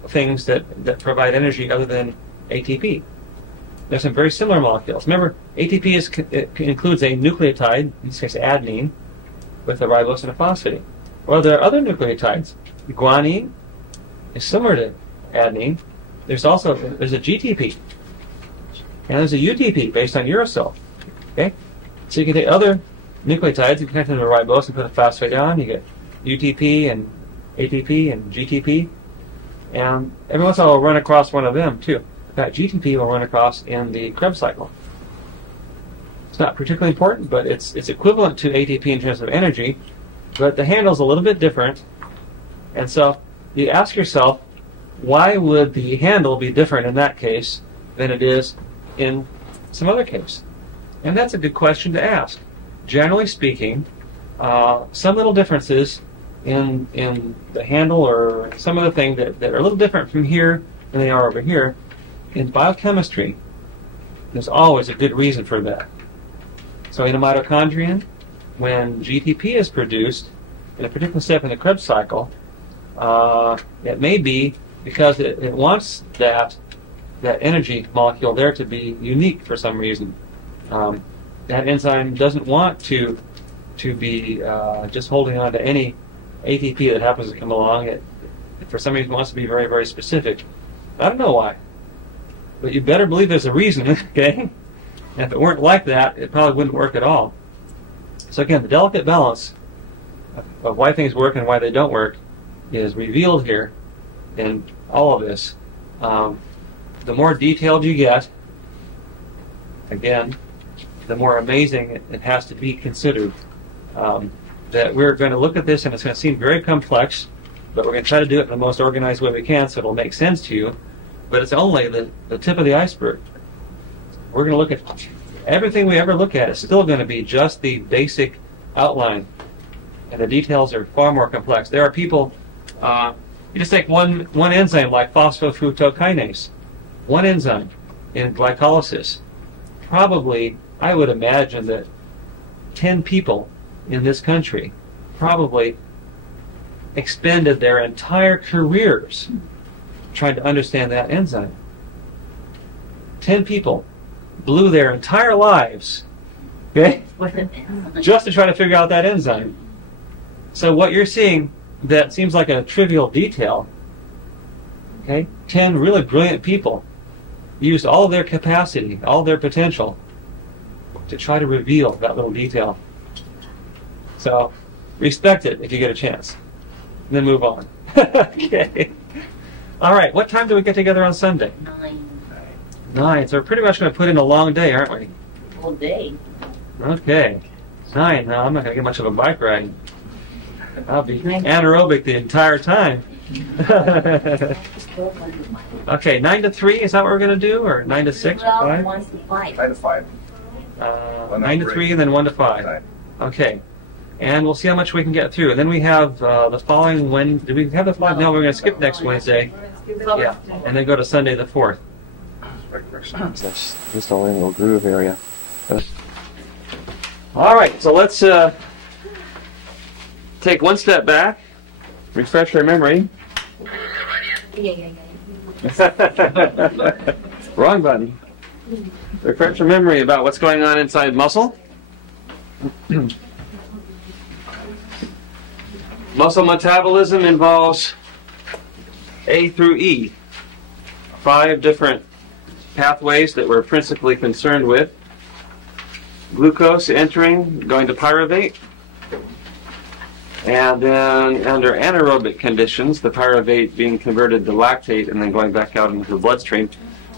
things that provide energy other than ATP. There's some very similar molecules. Remember, ATP includes a nucleotide, in this case adenine, with a ribose and a phosphate. Well, there are other nucleotides. Guanine is similar to adenine. There's a GTP, and there's a UTP based on uracil. Okay, so you can take other nucleotides, you connect them to a ribose and put a phosphate on. You get UTP and ATP and GTP, and every once in a while we'll run across one of them too. In fact, GTP will run across in the Krebs cycle. It's not particularly important, but it's equivalent to ATP in terms of energy, but the handle's a little bit different. And so you ask yourself, why would the handle be different in that case than it is in some other case? And that's a good question to ask. Generally speaking, some little differences in the handle or some other thing that are a little different from here than they are over here, in biochemistry, there's always a good reason for that. So in a mitochondrion, when GTP is produced in a particular step in the Krebs cycle, it may be because it wants that energy molecule there to be unique for some reason. That enzyme doesn't want to be just holding on to any ATP that happens to come along. It for some reason wants to be very, very specific. I don't know why, but you better believe there's a reason, okay? And if it weren't like that, it probably wouldn't work at all. So again, the delicate balance of why things work and why they don't work is revealed here in all of this. The more detailed you get, again, the more amazing it has to be considered. That we're going to look at this and it's going to seem very complex, but we're going to try to do it in the most organized way we can so it'll make sense to you. But it's only the tip of the iceberg. We're going to look at everything we ever look at is still going to be just the basic outline, and the details are far more complex. There are people, you just take one enzyme like phosphofructokinase, one enzyme in glycolysis. Probably, I would imagine that 10 people in this country probably expended their entire careers trying to understand that enzyme. 10 people blew their entire lives, okay, just to try to figure out that enzyme. So what you're seeing that seems like a trivial detail, okay, 10 really brilliant people used all of their capacity, all of their potential to try to reveal that little detail. So respect it if you get a chance, and then move on. Okay. All right, what time do we get together on Sunday? 9. 9, so we're pretty much going to put in a long day, aren't we? All day. Okay. 9, now I'm not going to get much of a bike ride. I'll be anaerobic the entire time. Okay, 9 to 3, is that what we're going to do? Or 9 to 6 or 5? 1 to 5. 9 to 5. 9 to 3 and then 1 to 5. Okay. And we'll see how much we can get through. And then we have the following Wednesday. Do we have the following? No, we're going to skip next Wednesday. Yeah. And then go to Sunday the 4th. That's just a little groove area. All right, so let's take one step back, refresh our memory. Wrong button. Refresh your memory about what's going on inside muscle. Muscle metabolism involves A through E, 5 different pathways that we're principally concerned with. Glucose entering, going to pyruvate, and then under anaerobic conditions, the pyruvate being converted to lactate and then going back out into the bloodstream.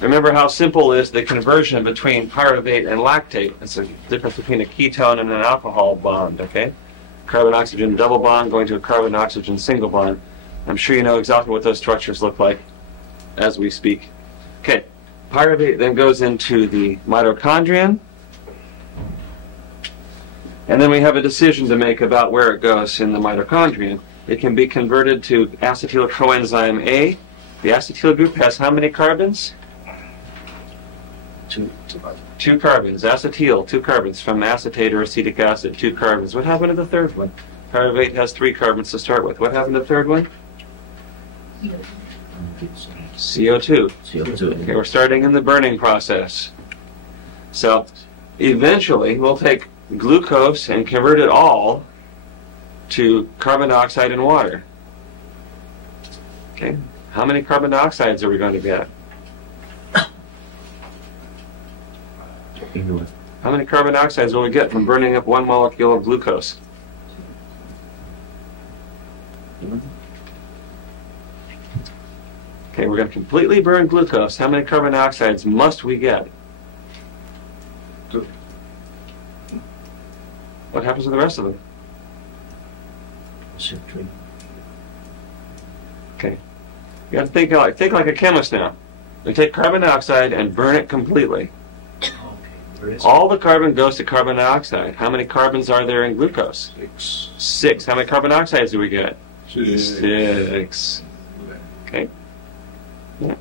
Remember how simple is the conversion between pyruvate and lactate. It's the difference between a ketone and an alcohol bond, okay? Carbon-oxygen double bond going to a carbon-oxygen single bond. I'm sure you know exactly what those structures look like as we speak. Okay, pyruvate then goes into the mitochondrion. And then we have a decision to make about where it goes in the mitochondrion. It can be converted to acetyl coenzyme A. The acetyl group has how many carbons? Two carbons. Acetyl, 2 carbons. From acetate or acetic acid, 2 carbons. What happened to the third one? Pyruvate has 3 carbons to start with. What happened to the third one? CO2. Okay, we're starting in the burning process. So eventually we'll take glucose and convert it all to carbon dioxide and water. Okay, how many carbon dioxides are we going to get? How many carbon dioxides will we get from burning up 1 molecule of glucose? Okay, we're going to completely burn glucose. How many carbon dioxides must we get? 2. What happens to the rest of them? Okay, you got to think like a chemist now. We take carbon dioxide and burn it completely. All the carbon goes to carbon dioxide. How many carbons are there in glucose? 6. How many carbon dioxides do we get? 6. Okay. Yeah.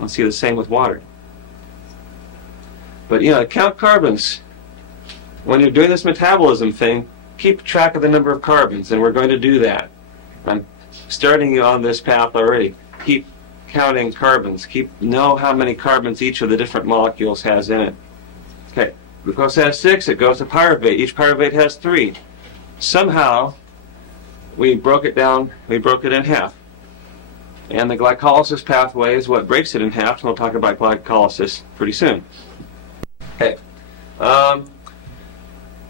I'll see the same with water. But count carbons. When you're doing this metabolism thing, keep track of the number of carbons, and we're going to do that. I'm starting you on this path already. Keep counting carbons. Know how many carbons each of the different molecules has in it. Okay, glucose has 6, it goes to pyruvate. Each pyruvate has 3. Somehow, we broke it in half. And the glycolysis pathway is what breaks it in half, and we'll talk about glycolysis pretty soon. Okay,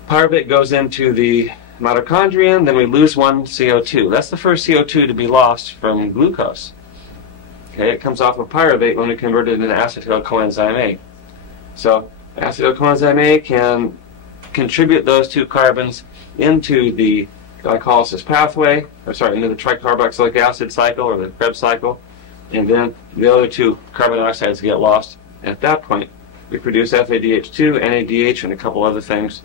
pyruvate goes into the mitochondrion, then we lose 1 CO2. That's the first CO2 to be lost from glucose. Okay, it comes off of pyruvate when we convert it into acetyl coenzyme A. So, acetyl coenzyme A can contribute those 2 carbons into the glycolysis pathway, into the tricarboxylic acid cycle or the Krebs cycle, and then the other 2 carbon dioxides get lost. At that point, we produce FADH2, NADH, and a couple other things.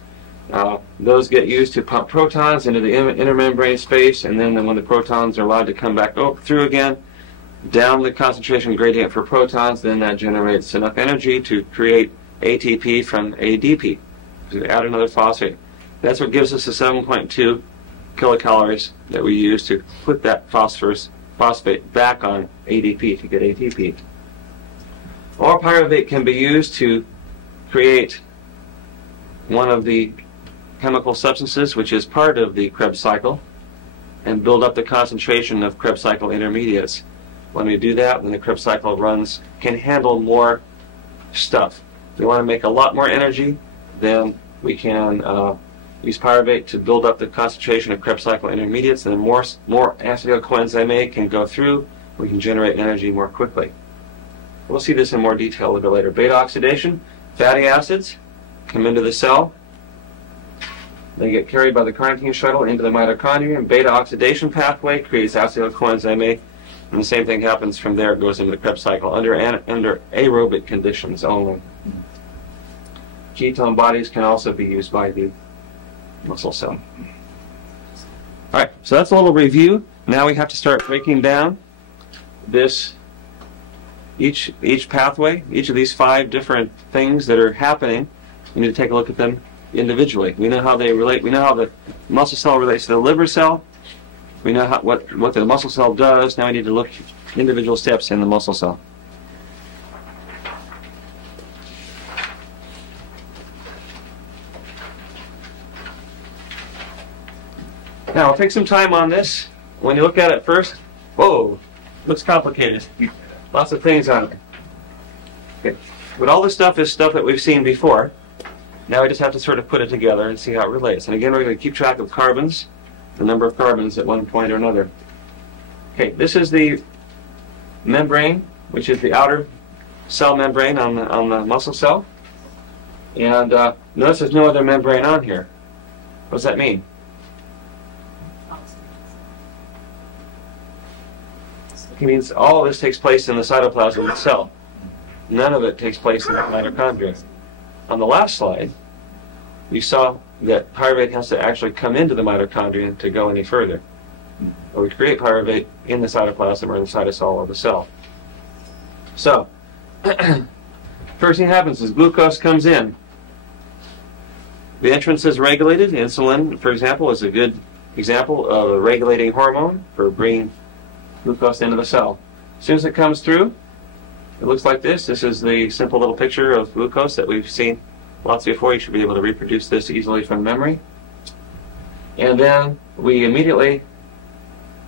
Those get used to pump protons into the intermembrane space, and then when the protons are allowed to come back through again, down the concentration gradient for protons, then that generates enough energy to create ATP from ADP. So add another phosphate. That's what gives us the 7.2 kilocalories that we use to put that phosphate back on ADP to get ATP. Or pyruvate can be used to create one of the chemical substances which is part of the Krebs cycle and build up the concentration of Krebs cycle intermediates. When we do that, when the Krebs cycle can handle more stuff. If we want to make a lot more energy, then we can use pyruvate to build up the concentration of Krebs cycle intermediates, and then more acetyl coenzyme A can go through. We can generate energy more quickly. We'll see this in more detail a little bit later. Beta oxidation, fatty acids come into the cell. They get carried by the carnitine shuttle into the mitochondrion. Beta oxidation pathway creates acetyl coenzyme A, and the same thing happens from there. It goes into the Krebs cycle under aerobic conditions only. Ketone bodies can also be used by the muscle cell. All right, so that's a little review. Now we have to start breaking down this, each pathway, each of these 5 different things that are happening. We need to take a look at them individually. We know how they relate. We know how the muscle cell relates to the liver cell. We know what the muscle cell does. Now we need to look at individual steps in the muscle cell. Now, I'll take some time on this. When you look at it first, whoa, looks complicated. Lots of things on it. Okay. But all this stuff is stuff that we've seen before. Now we just have to sort of put it together and see how it relates. And again, we're going to keep track of carbons, the number of carbons at one point or another. Okay, this is the membrane, which is the outer cell membrane on the muscle cell. And notice there's no other membrane on here. What does that mean? It means all of this takes place in the cytoplasm of the cell. None of it takes place in the mitochondria. On the last slide, we saw that pyruvate has to actually come into the mitochondria to go any further. Or we create pyruvate in the cytoplasm or in the cytosol of the cell. So, first thing happens is glucose comes in. The entrance is regulated. Insulin, for example, is a good example of a regulating hormone for bringing glucose into the cell. As soon as it comes through, it looks like this. This is the simple little picture of glucose that we've seen lots before. You should be able to reproduce this easily from memory. And then we immediately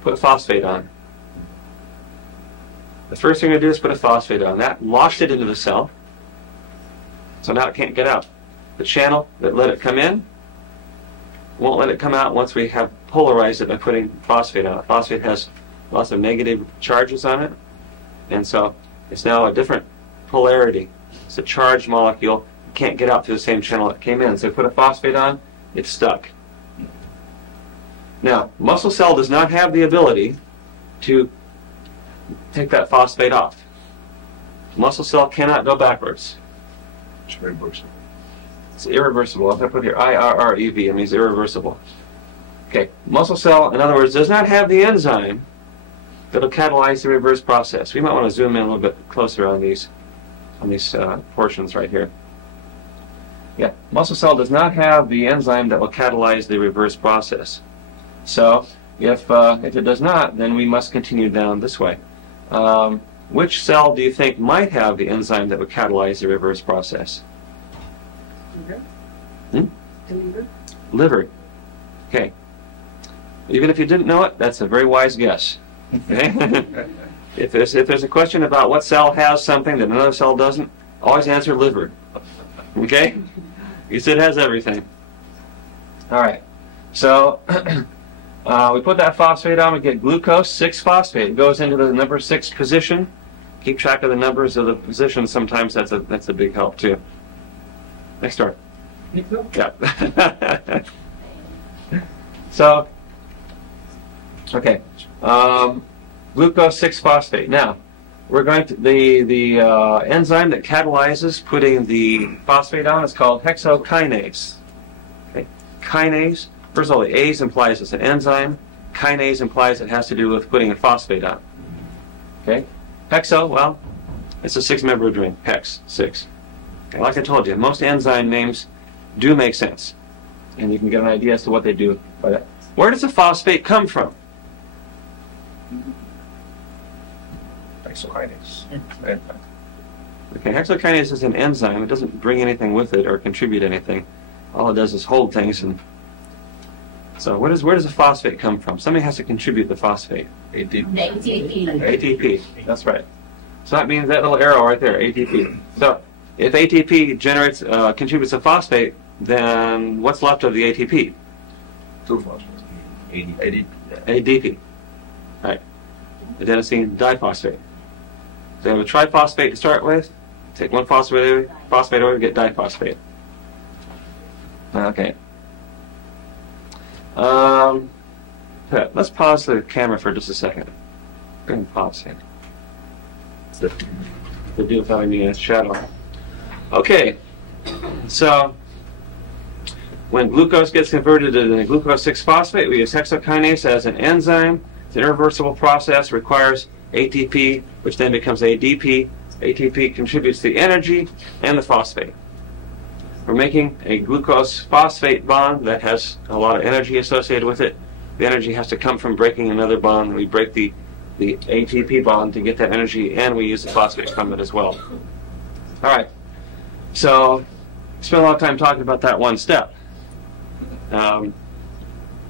put phosphate on. The first thing we do is put a phosphate on. That locks it into the cell. So now it can't get out. The channel that let it come in won't let it come out once we have polarized it by putting phosphate on it. Phosphate has lots of negative charges on it, and so it's now a different polarity. It's a charged molecule. It can't get out through the same channel it came in. So put a phosphate on, it's stuck. Now, muscle cell does not have the ability to take that phosphate off. Muscle cell cannot go backwards. It's irreversible. It's irreversible. If I put here IRREV, it means irreversible. Okay, muscle cell, in other words, does not have the enzyme that will catalyze the reverse process. We might want to zoom in a little bit closer on these portions right here. Yeah, muscle cell does not have the enzyme that will catalyze the reverse process. So if it does not, then we must continue down this way. Which cell do you think might have the enzyme that would catalyze the reverse process? Liver. Hmm? The liver. Liver. Okay. Even if you didn't know it, that's a very wise guess. Okay? If there's a question about what cell has something that another cell doesn't, always answer liver. Okay? Because it has everything. All right. So we put that phosphate on. We get glucose 6-phosphate. It goes into the number 6 position. Keep track of the numbers of the positions. Sometimes that's a big help too. Next door. Yeah. So, okay. Glucose 6-phosphate. Now, we're going to the enzyme that catalyzes putting the phosphate on is called hexokinase. Okay. Kinase. First of all, the A's implies it's an enzyme. Kinase implies it has to do with putting a phosphate on. Okay. Hexo, well, it's a 6-membered ring. Hex, 6. Okay, like I told you, most enzyme names do make sense, and you can get an idea as to what they do by that. Where does the phosphate come from? Hexokinase. Okay, hexokinase is an enzyme. It doesn't bring anything with it or contribute anything. All it does is hold things. And so where does the phosphate come from? Somebody has to contribute the phosphate. ATP. ATP. That's right. So that means that little arrow right there, ATP. So if ATP contributes a phosphate, then what's left of the ATP? 2 phosphates. ADP. ADP. Right. Adenosine diphosphate. So you have a triphosphate to start with. Take one phosphate away, get diphosphate. Okay. Let's pause the camera for just a second. Go ahead and pause here. The deal with having me in its shadow. Okay. So when glucose gets converted to the glucose 6-phosphate, we use hexokinase as an enzyme. It's an irreversible process, requires ATP, which then becomes ADP. ATP contributes the energy and the phosphate. We're making a glucose phosphate bond that has a lot of energy associated with it. The energy has to come from breaking another bond. We break the ATP bond to get that energy, and we use the phosphate from it as well. All right. So spend a lot of time talking about that one step.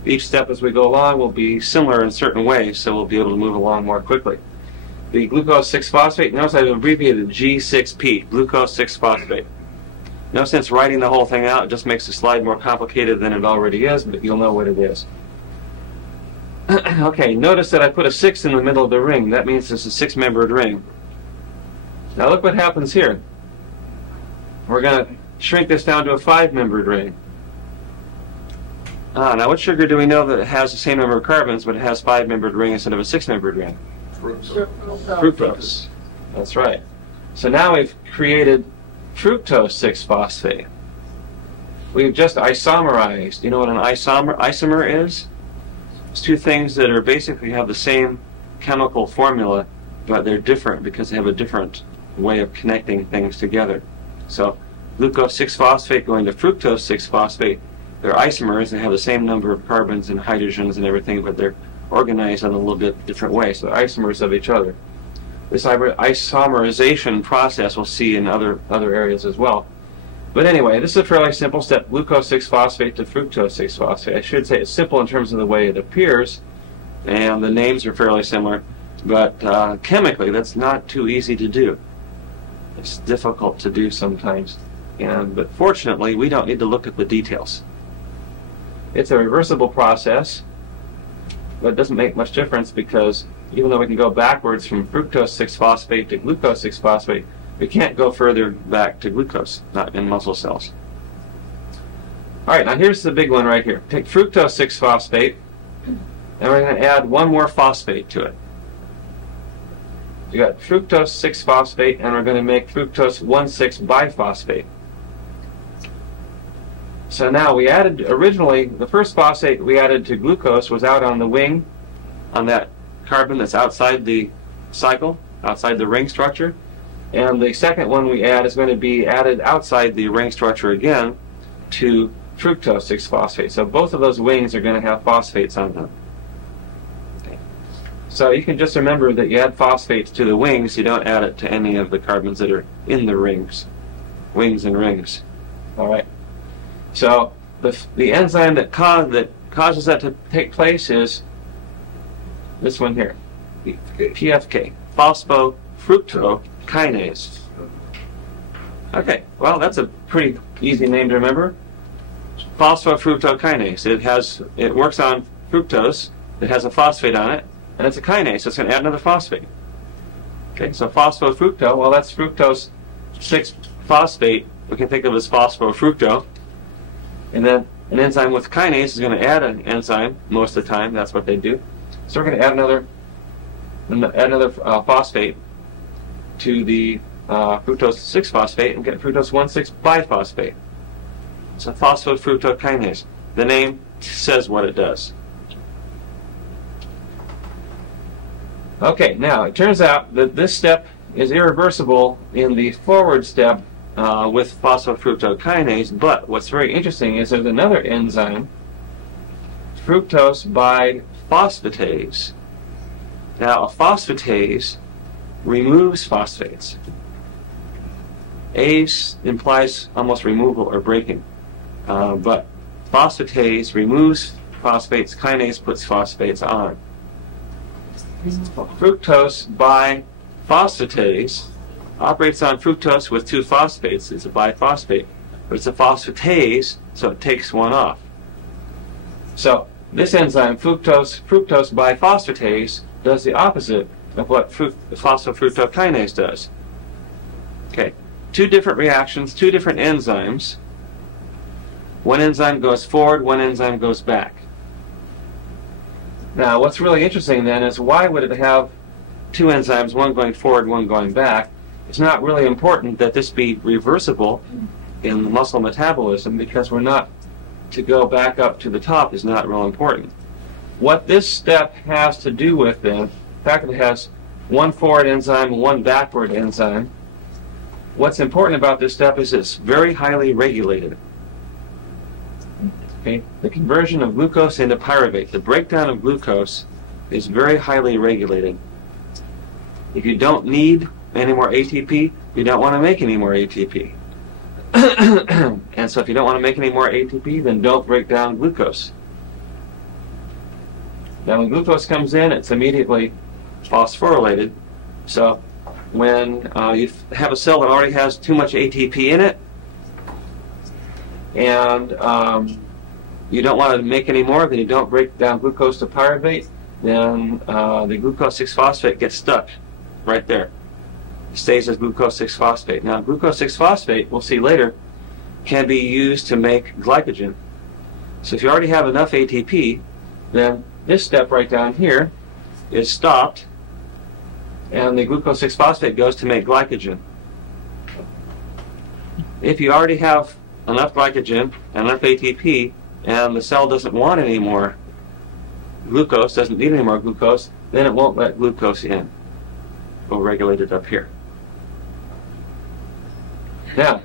Each step as we go along will be similar in certain ways, so we'll be able to move along more quickly. The glucose 6-phosphate, notice I've abbreviated G6P, glucose 6-phosphate. No sense writing the whole thing out, it just makes the slide more complicated than it already is, but you'll know what it is. Okay, notice that I put a 6 in the middle of the ring. That means it's a 6-membered ring. Now look what happens here. We're going to shrink this down to a 5-membered ring. Now what sugar do we know that it has the same number of carbons, but it has 5-membered ring instead of a 6-membered ring? Fructose. That's right. So now we've created fructose 6-phosphate. We've just isomerized. You know what an isomer is? It's two things that are basically have the same chemical formula, but they're different because they have a different way of connecting things together. So glucose 6-phosphate going to fructose 6-phosphate, they're isomers. They have the same number of carbons and hydrogens and everything, but they're organized in a little bit different way. So they're isomers of each other. This isomerization process we'll see in other areas as well. But anyway, this is a fairly simple step, glucose 6-phosphate to fructose 6-phosphate. I should say it's simple in terms of the way it appears, and the names are fairly similar, but chemically that's not too easy to do. It's difficult to do sometimes, but fortunately we don't need to look at the details. It's a reversible process, but it doesn't make much difference because even though we can go backwards from fructose 6-phosphate to glucose 6-phosphate, we can't go further back to glucose, not in muscle cells. All right, now here's the big one right here. Take fructose 6-phosphate, and we're going to add one more phosphate to it. You got fructose 6-phosphate, and we're going to make fructose 1,6-biphosphate. So now we added, originally, the first phosphate we added to glucose was out on the wing, on that carbon that's outside the cycle, outside the ring structure. And the second one we add is going to be added outside the ring structure again to fructose 6-phosphate. So both of those wings are going to have phosphates on them. Okay. So you can just remember that you add phosphates to the wings, you don't add it to any of the carbons that are in the rings. Wings and rings. All right. So the enzyme that causes that to take place is this one here, PFK, phosphofructokinase. Okay, well that's a pretty easy name to remember. Phosphofructokinase. It works on fructose. It has a phosphate on it, and it's a kinase, so it's going to add another phosphate. Okay, so phosphofructo, well that's fructose 6-phosphate. We can think of as phosphofructo. And then an enzyme with kinase is going to add an enzyme most of the time. That's what they do. So we're going to add another phosphate to the fructose 6-phosphate and get fructose 1,6-biphosphate. So phosphofructokinase. The name says what it does. Okay, now it turns out that this step is irreversible in the forward step with phosphofructokinase, but what's very interesting is there's another enzyme, fructose biphosphatase. Now, a phosphatase removes phosphates. Ase implies almost removal or breaking, but phosphatase removes phosphates, kinase puts phosphates on. Fructose biphosphatase operates on fructose with two phosphates. It's a biphosphate, but it's a phosphatase, so it takes one off. So this enzyme, fructose biphosphatase, does the opposite of what phosphofructokinase does. Okay, two different reactions, two different enzymes. One enzyme goes forward, one enzyme goes back. Now, what's really interesting then is why would it have two enzymes, one going forward, one going back? It's not really important that this be reversible in muscle metabolism because we're not, to go back up to the top is not real important. What this step has to do with then, the fact that it has one forward enzyme and one backward enzyme, what's important about this step is it's very highly regulated. Okay? The conversion of glucose into pyruvate, the breakdown of glucose, is very highly regulated. If you don't need any more ATP, you don't want to make any more ATP. And so if you don't want to make any more ATP, then don't break down glucose. Now when glucose comes in, it's immediately phosphorylated. So when you have a cell that already has too much ATP in it, and you don't want to make any more, then you don't break down glucose to pyruvate, then the glucose 6-phosphate gets stuck right there. It stays as glucose 6-phosphate. Now glucose 6-phosphate, we'll see later, can be used to make glycogen. So if you already have enough ATP, then this step right down here is stopped, and the glucose 6-phosphate goes to make glycogen. If you already have enough glycogen and enough ATP, and the cell doesn't want any more glucose, doesn't need any more glucose, then it won't let glucose in. We'll regulate it up here. Now,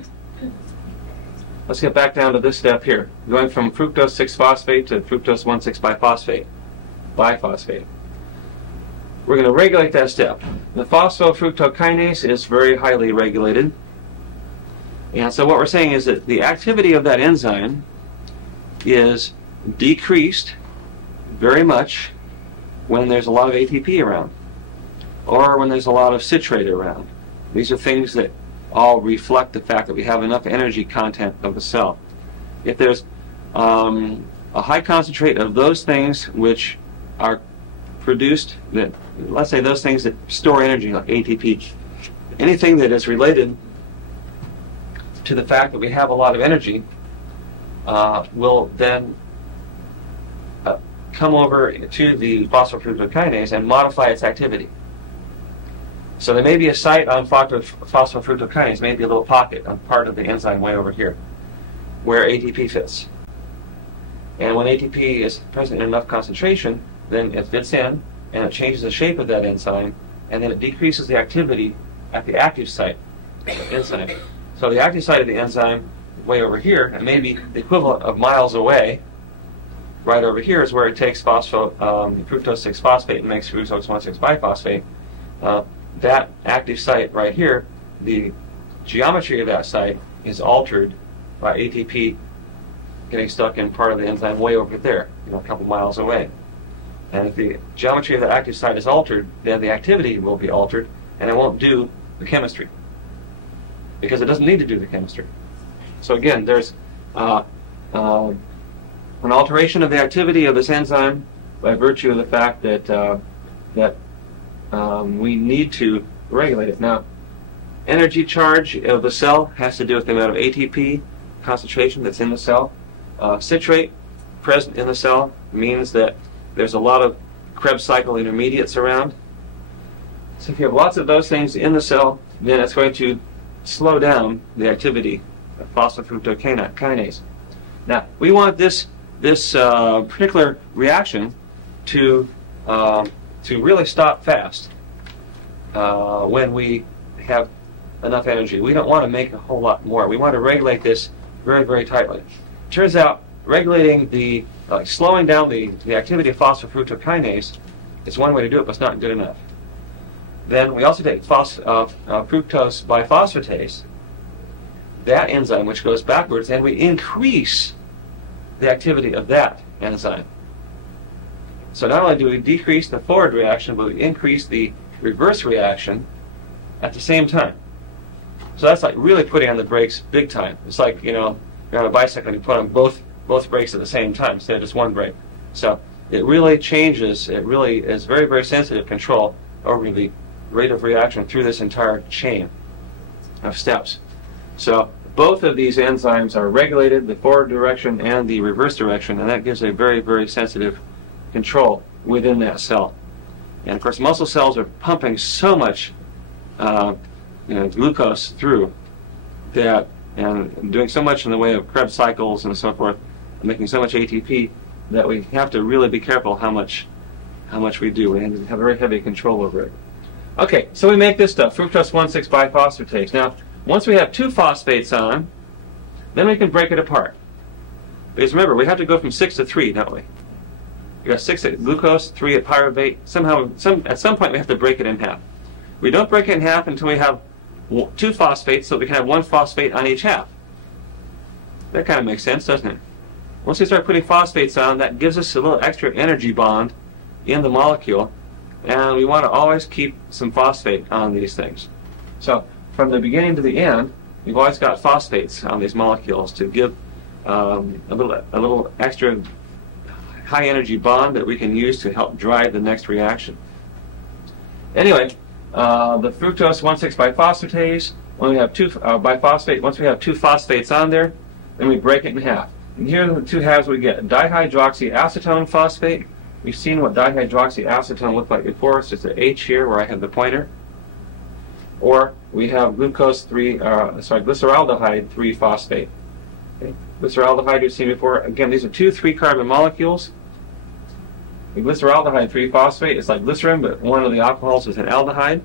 let's get back down to this step here, going from fructose 6-phosphate to fructose 1,6-biphosphate. We're going to regulate that step. The phosphofructokinase is very highly regulated. And so what we're saying is that the activity of that enzyme is decreased very much when there's a lot of ATP around, or when there's a lot of citrate around. These are things that all reflect the fact that we have enough energy content of the cell. If there's a high concentrate of those things which are produced, that, let's say those things that store energy, like ATP, anything that is related to the fact that we have a lot of energy will then come over to the phosphofructokinase and modify its activity. So there may be a site on phosphofructokinase, maybe a little pocket on part of the enzyme way over here, where ATP fits. And when ATP is present in enough concentration, then it fits in, and it changes the shape of that enzyme, and then it decreases the activity at the active site of the enzyme. So the active site of the enzyme, way over here, and maybe the equivalent of miles away, right over here is where it takes fructose 6-phosphate and makes fructose 1,6-biphosphate. That active site right here, the geometry of that site is altered by ATP getting stuck in part of the enzyme way over there, a couple miles away. And if the geometry of the active site is altered, then the activity will be altered, and it won't do the chemistry, because it doesn't need to do the chemistry. So again, there's an alteration of the activity of this enzyme by virtue of the fact that we need to regulate it. Now, energy charge of the cell has to do with the amount of ATP concentration that's in the cell. Citrate present in the cell means that there's a lot of Krebs cycle intermediates around. So if you have lots of those things in the cell, then it's going to slow down the activity of phosphofructokinase. Now, we want this particular reaction to really stop fast when we have enough energy. We don't want to make a whole lot more. We want to regulate this very, very tightly. Turns out regulating slowing down the activity of phosphofructokinase is one way to do it, but it's not good enough. Then we also take fructose biphosphatase, that enzyme which goes backwards, and we increase the activity of that enzyme. So not only do we decrease the forward reaction, but we increase the reverse reaction at the same time. So that's like really putting on the brakes big time. It's like, you're on a bicycle and you put on both brakes at the same time instead of just one brake. So it really changes, it really is very, very sensitive control over the rate of reaction through this entire chain of steps. So both of these enzymes are regulated, the forward direction and the reverse direction, and that gives a very, very sensitive control within that cell. And of course, muscle cells are pumping so much glucose through that, and doing so much in the way of Krebs cycles and so forth, making so much ATP, that we have to really be careful how much we do. We have very heavy control over it. Okay, so we make this stuff, fructose 1,6-biphosphatase. Now, once we have 2 phosphates on, then we can break it apart. Because remember, we have to go from 6 to 3, don't we? We got 6 at glucose, 3 at pyruvate. Somehow, at some point, we have to break it in half. We don't break it in half until we have 2 phosphates, so we can have 1 phosphate on each half. That kind of makes sense, doesn't it? Once we start putting phosphates on, that gives us a little extra energy bond in the molecule, and we want to always keep some phosphate on these things. So from the beginning to the end, we've always got phosphates on these molecules to give a little extra high energy bond that we can use to help drive the next reaction. Anyway, the fructose 1,6-biphosphatase, when we have 2 biphosphate, once we have 2 phosphates on there, then we break it in half. And here are the 2 halves we get: dihydroxyacetone phosphate. We've seen what dihydroxyacetone looked like before. It's just an H here where I have the pointer. Or we have glyceraldehyde 3-phosphate. Okay. Glyceraldehyde we've seen before. Again, these are 2 3-carbon molecules. The glyceraldehyde 3-phosphate is like glycerin, but one of the alcohols is an aldehyde,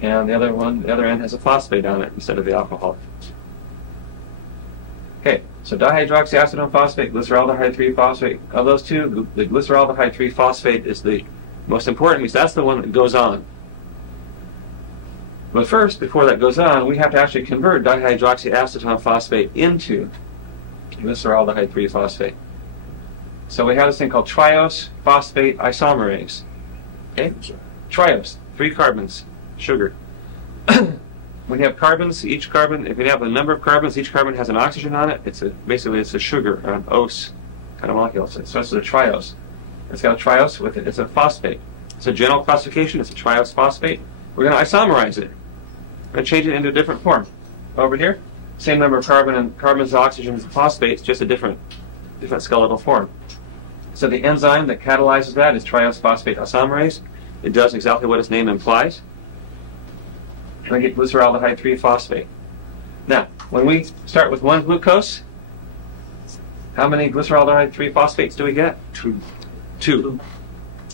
and the other end has a phosphate on it instead of the alcohol. Okay, so dihydroxyacetone phosphate, glyceraldehyde 3-phosphate. Of those 2, the glyceraldehyde 3-phosphate is the most important because that's the one that goes on. But first, before that goes on, we have to actually convert dihydroxyacetone phosphate into glyceraldehyde 3-phosphate. So we have this thing called triose phosphate isomerase. Okay? Triose, 3 carbons, sugar. When you have carbons, each carbon, if you have a number of carbons, each carbon has an oxygen on it. Basically it's a sugar, or an ose kind of molecule. So it's a triose. It's got a triose with it. It's a phosphate. It's a general classification. It's a triose phosphate. We're going to isomerize it. We're going to change it into a different form. Over here, same number of carbons, oxygens, and phosphates, just a different skeletal form. So the enzyme that catalyzes that is triose phosphate isomerase. It does exactly what its name implies. And I get glyceraldehyde 3-phosphate. Now, when we start with 1 glucose, how many glyceraldehyde 3-phosphates do we get? 2.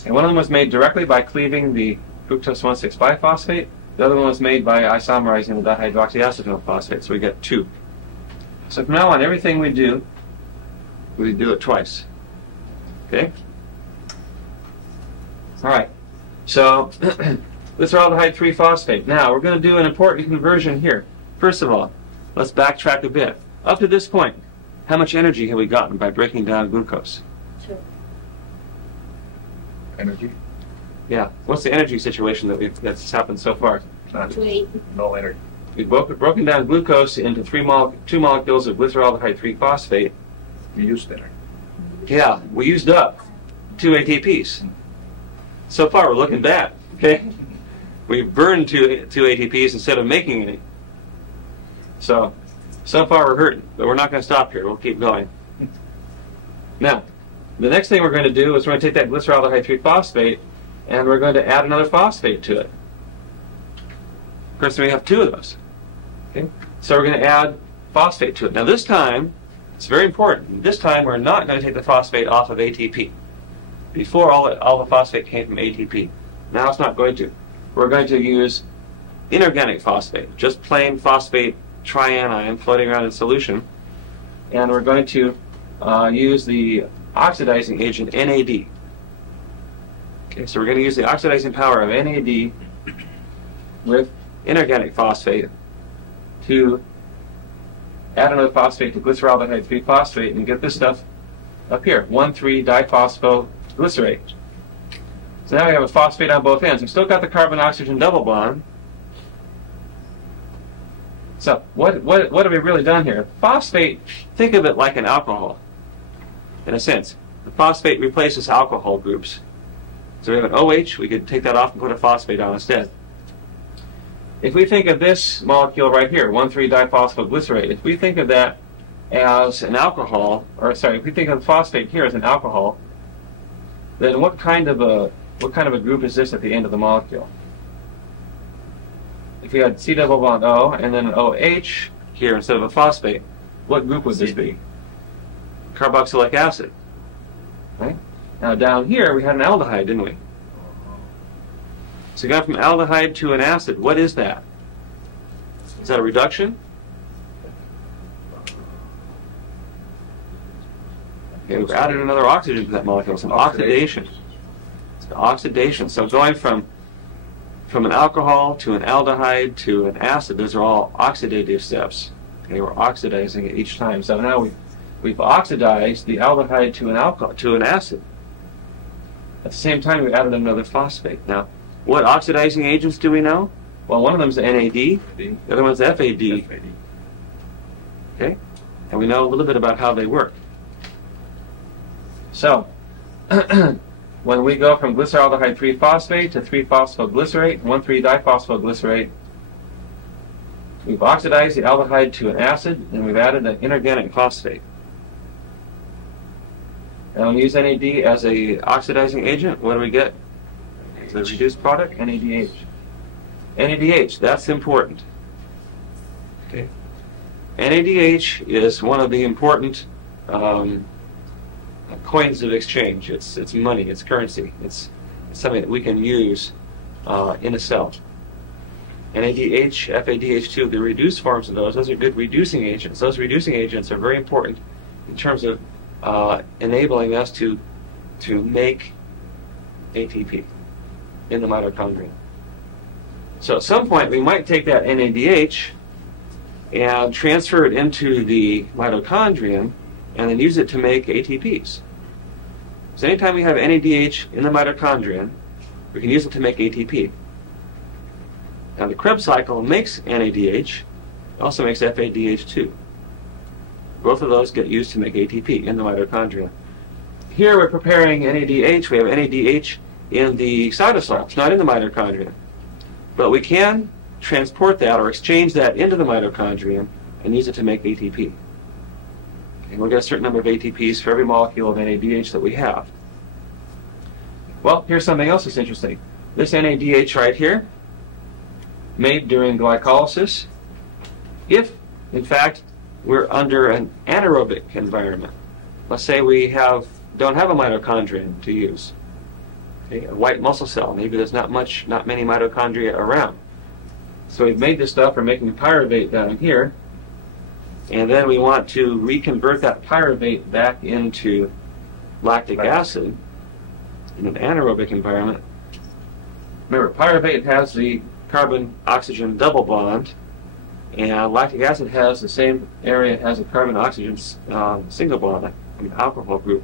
And one of them was made directly by cleaving the fructose 1,6-biphosphate. The other one was made by isomerizing the dihydroxyacetone phosphate, so we get 2. So from now on, everything we do it twice. Okay? All right. So glyceraldehyde 3-phosphate. Now, we're going to do an important conversion here. First of all, let's backtrack a bit. Up to this point, how much energy have we gotten by breaking down glucose? 2. Energy? Yeah. What's the energy situation that's happened so far? None. 2, 8. No energy. We've broken down glucose into 2 molecules of glyceraldehyde 3-phosphate. You used energy. Yeah, we used up 2 ATPs. So far, we're looking bad. Okay? We burned 2 ATPs instead of making any. So far we're hurting, but we're not going to stop here. We'll keep going. Now, the next thing we're going to do is we're going to take that glyceraldehyde 3-phosphate and we're going to add another phosphate to it. Of course, we have 2 of those. Okay? So we're going to add phosphate to it. Now this time, it's very important. This time we're not going to take the phosphate off of ATP. Before, all the phosphate came from ATP. Now it's not going to. We're going to use inorganic phosphate, just plain phosphate trianion floating around in solution. And we're going to use the oxidizing agent NAD. Okay, so we're going to use the oxidizing power of NAD with inorganic phosphate to add another phosphate to glyceraldehyde 3-phosphate and get this stuff up here, 1,3-diphosphoglycerate. So now we have a phosphate on both ends. We've still got the carbon-oxygen double bond. So what have we really done here? Phosphate, think of it like an alcohol, in a sense. The phosphate replaces alcohol groups. So we have an OH, we could take that off and put a phosphate on instead. If we think of this molecule right here, 1,3-diphosphoglycerate, if we think of that as an alcohol, or sorry, if we think of phosphate here as an alcohol, then what kind of a group is this at the end of the molecule? If we had C double bond O and then an OH here instead of a phosphate, what group would this be? Carboxylic acid. Right? Now down here we had an aldehyde, didn't we? So we got from aldehyde to an acid. What is that? Is that a reduction? Okay, we've added another oxygen to that molecule. It's an oxidation. It's an oxidation. So going from an alcohol to an aldehyde to an acid, those are all oxidative steps. Okay, we're oxidizing it each time. So now we've oxidized the aldehyde to an alcohol to an acid. At the same time, we added another phosphate. Now, what oxidizing agents do we know? Well, one of them is NAD, the other one's FAD. Okay, and we know a little bit about how they work. So, when we go from glyceraldehyde 3-phosphate to 3-phosphoglycerate, 1,3-diphosphoglycerate, we've oxidized the aldehyde to an acid, and we've added an inorganic phosphate. And we'll use NAD as a oxidizing agent. What do we get? The reduced product, NADH. NADH, that's important. Okay. NADH is one of the important coins of exchange. It's money, it's currency. It's something that we can use in a cell. NADH, FADH2, the reduced forms of those are good reducing agents. Those reducing agents are very important in terms of enabling us to make ATP in the mitochondria. So at some point we might take that NADH and transfer it into the mitochondrium and then use it to make ATPs. So anytime we have NADH in the mitochondrium, we can use it to make ATP. Now the Krebs cycle makes NADH, it also makes FADH2. Both of those get used to make ATP in the mitochondria. Here we're preparing NADH. We have NADH in the cytosol. It's not in the mitochondria. But we can transport that or exchange that into the mitochondrium and use it to make ATP. And we'll get a certain number of ATPs for every molecule of NADH that we have. Well, here's something else that's interesting. This NADH right here, made during glycolysis, if, in fact, we're under an anaerobic environment. Let's say we don't have a mitochondrion to use. Okay, a white muscle cell. Maybe there's not many mitochondria around. So we've made this stuff. We're making pyruvate down here, and then we want to reconvert that pyruvate back into lactic acid in an anaerobic environment. Remember, pyruvate has the carbon-oxygen double bond, and lactic acid has the same area, it has a carbon-oxygen single bond, an alcohol group.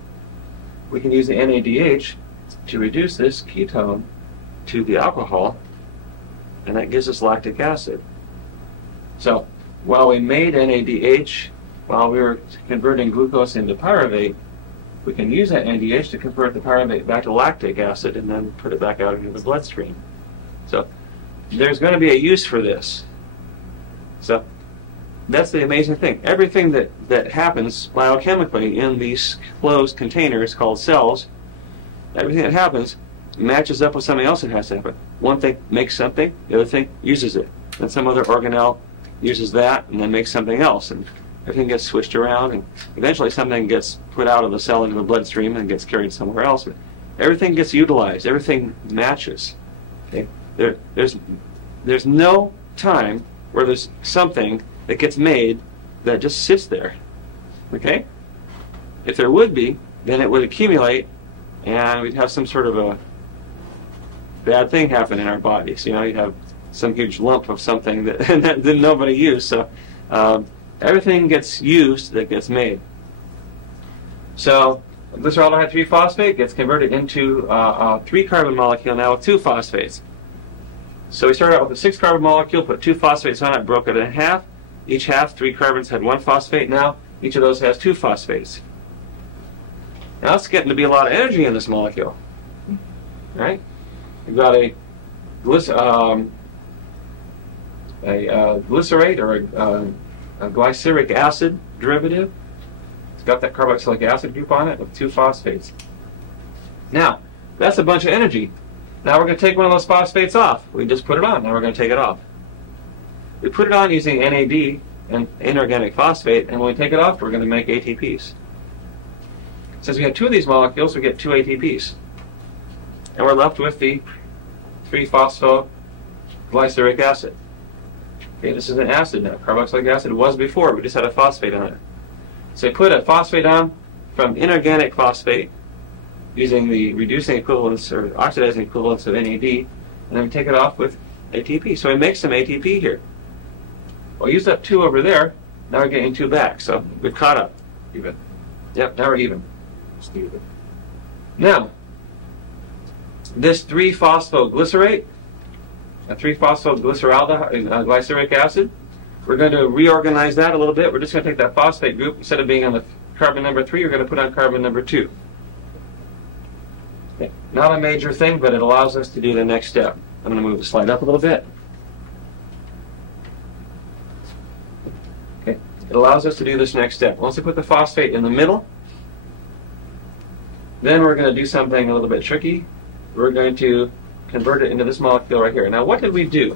We can use the NADH to reduce this ketone to the alcohol, and that gives us lactic acid. So, while we made NADH, while we were converting glucose into pyruvate, we can use that NADH to convert the pyruvate back to lactic acid and then put it back out into the bloodstream. So, there's going to be a use for this. So that's the amazing thing. Everything that happens biochemically in these closed containers called cells, everything that happens matches up with something else that has to happen. One thing makes something, the other thing uses it. Then some other organelle uses that and then makes something else. And everything gets switched around, and eventually something gets put out of the cell into the bloodstream and gets carried somewhere else. But everything gets utilized. Everything matches. Okay? There's no time where there's something that gets made that just sits there. Okay? If there would be, then it would accumulate and we'd have some sort of a bad thing happen in our bodies. You know, you'd have some huge lump of something that nobody used. So everything gets used that gets made. So glyceraldehyde 3-phosphate gets converted into a 3-carbon molecule now with 2 phosphates. So we started out with a 6-carbon molecule, put 2 phosphates on it, broke it in half. Each half, 3 carbons had 1 phosphate. Now each of those has 2 phosphates. Now it's getting to be a lot of energy in this molecule. Right? We've got a glycerate or a glyceric acid derivative. It's got that carboxylic acid group on it with 2 phosphates. Now, that's a bunch of energy. Now we're going to take one of those phosphates off. We just put it on. Now we're going to take it off. We put it on using NAD, and inorganic phosphate, and when we take it off, we're going to make ATPs. Since we have 2 of these molecules, we get 2 ATPs. And we're left with the 3-phosphoglyceric acid. Okay, this is an acid now. Carboxylic acid was before, we just had a phosphate on it. So we put a phosphate on from inorganic phosphate using the reducing equivalence or oxidizing equivalence of NAD, and then we take it off with ATP. So we make some ATP here. We'll use up 2 over there. Now we're getting 2 back, so we've caught up. Even. Yep, now we're even. Stupid. Now, this 3-phosphoglycerate, a 3-phosphoglyceraldehyde, acid, we're going to reorganize that a little bit. We're just going to take that phosphate group, instead of being on the carbon number 3, we're going to put on carbon number 2. Okay. Not a major thing, but it allows us to do the next step. I'm going to move the slide up a little bit. Okay. It allows us to do this next step. Once we put the phosphate in the middle, then we're going to do something a little bit tricky. We're going to convert it into this molecule right here. Now, what did we do?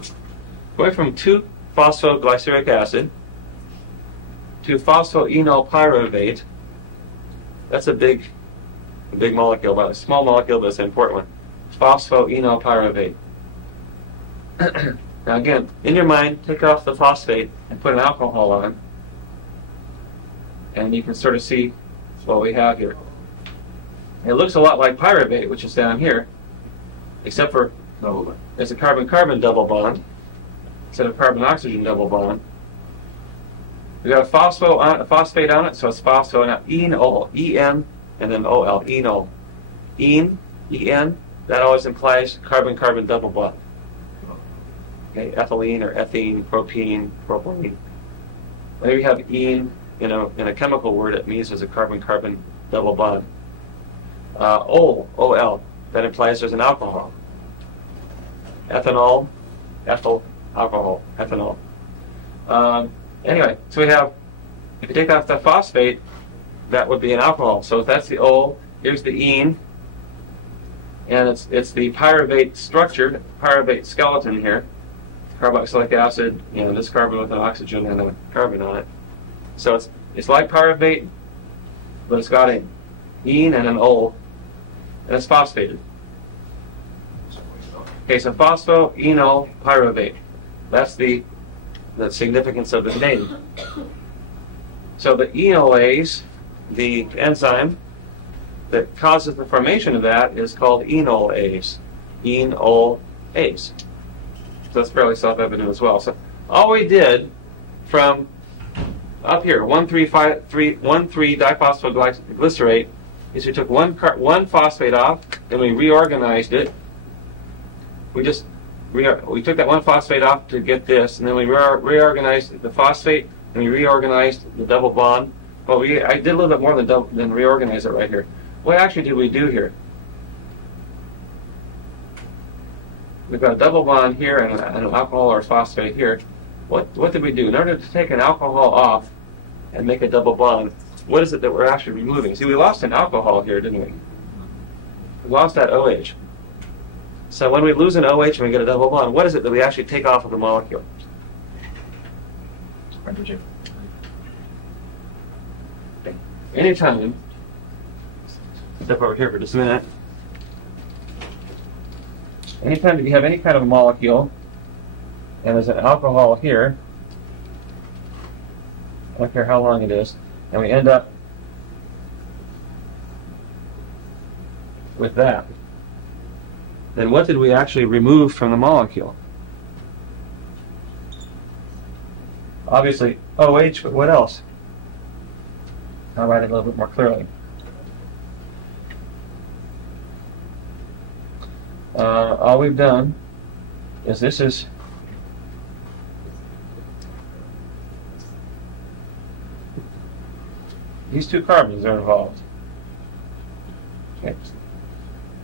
Going from 2-phosphoglyceric acid to phosphoenol pyruvate. That's a big molecule, but a small molecule, but it's an important one. Phosphoenol pyruvate. Now again, in your mind, take off the phosphate and put an alcohol on, and you can sort of see what we have here. It looks a lot like pyruvate, which is down here, except for there's a carbon-carbon double bond instead of carbon-oxygen double bond. We've got a phosphate on it, so it's phospho, now enol, E-N, and then O-L, enol. E-N, that always implies carbon-carbon double bond. Okay, ethylene or ethene, propene, propylene. There you have ene in a chemical word. It means there's a carbon-carbon double bond. O-L, that implies there's an alcohol. Ethanol, ethyl, alcohol, ethanol. Anyway, so we have, if you take off the phosphate, that would be an alcohol. So if that's the O, here's the ene, and it's the pyruvate structure, pyruvate skeleton here. Carboxylic acid, this carbon with an oxygen and a carbon on it. So it's like pyruvate, but it's got an ene and an O, and it's phosphated. Okay, so phosphoenol pyruvate. That's the significance of the name. So the enolase, the enzyme that causes the formation of that, is called enolase. Enolase. So that's fairly self-evident as well. So all we did from up here, 1,3-diphosphoglycerate, is we took one phosphate off, and we reorganized it. We took that one phosphate off to get this, and then we reorganized the phosphate, and we reorganized the double bond. Well, I did a little bit more than reorganize it right here. What actually did we do here? We've got a double bond here and an alcohol or phosphate here. What did we do? In order to take an alcohol off and make a double bond, what is it that we're actually removing? See, we lost an alcohol here, didn't we? We lost that OH. So when we lose an OH and we get a double bond, what is it that we actually take off of the molecule? Hydrogen. Okay. Anytime, step over here for just a minute. Anytime that you have any kind of a molecule, and there's an alcohol here, I don't care how long it is, and we end up with that, then what did we actually remove from the molecule? Obviously OH, but what else? I'll write it a little bit more clearly. All we've done is these 2 carbons are involved. Okay.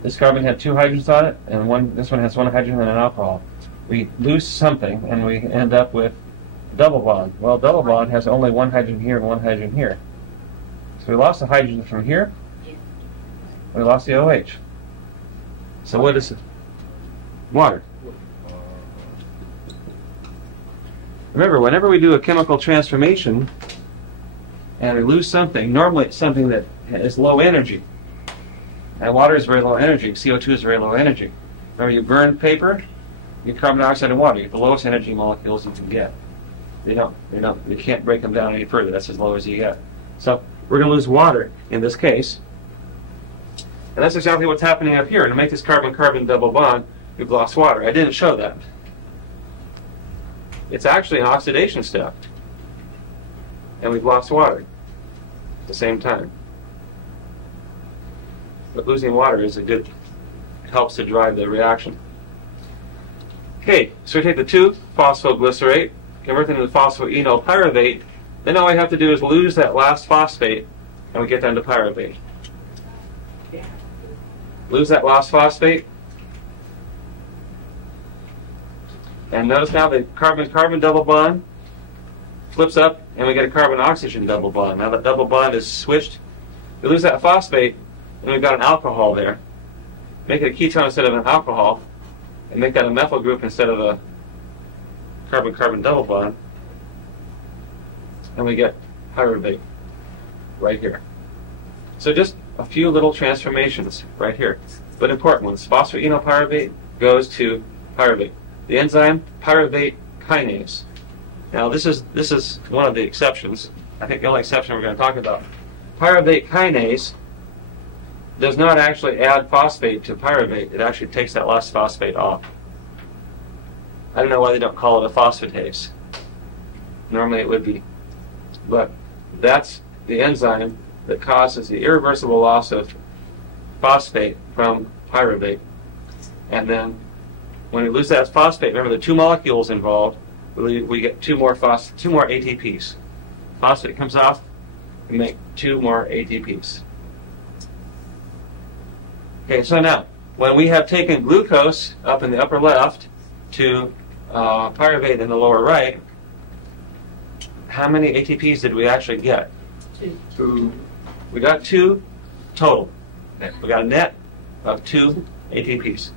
This carbon had 2 hydrogens on it, and this one has 1 hydrogen and an alcohol. We lose something, and we end up with a double bond. Well, double bond has only 1 hydrogen here and 1 hydrogen here. So we lost the hydrogen from here. We lost the OH. So what is it? Water. Remember, whenever we do a chemical transformation and we lose something, normally it's something that is low energy. And water is very low energy. CO2 is very low energy. Remember, you burn paper, you get carbon dioxide and water. You get the lowest energy molecules you can get. You can't break them down any further. That's as low as you get. So we're going to lose water in this case. And that's exactly what's happening up here. To make this carbon-carbon double bond, we've lost water. I didn't show that. It's actually an oxidation step. And we've lost water at the same time. But losing water is helps to drive the reaction. Okay, so we take the 2-phosphoglycerate, convert it into phosphoenolpyruvate. Then all we have to do is lose that last phosphate, and we get down to pyruvate. Lose that last phosphate. And notice now the carbon-carbon double bond flips up, and we get a carbon-oxygen double bond. Now that double bond is switched. We lose that phosphate, and we've got an alcohol there. Make it a ketone instead of an alcohol, and make that a methyl group instead of a carbon-carbon double bond. And we get pyruvate right here. So just a few little transformations right here, but important ones. Phosphoenolpyruvate goes to pyruvate. The enzyme pyruvate kinase. Now this is one of the exceptions. I think the only exception we're going to talk about. Pyruvate kinase does not actually add phosphate to pyruvate. It actually takes that last phosphate off. I don't know why they don't call it a phosphatase. Normally it would be. But that's the enzyme that causes the irreversible loss of phosphate from pyruvate. And then when we lose that phosphate, remember the two molecules involved, we get two more ATPs. Phosphate comes off, we make two more ATPs. Okay, so now, when we have taken glucose up in the upper left to pyruvate in the lower right, how many ATPs did we actually get? 2. We got 2 total. We got a net of 2 ATPs.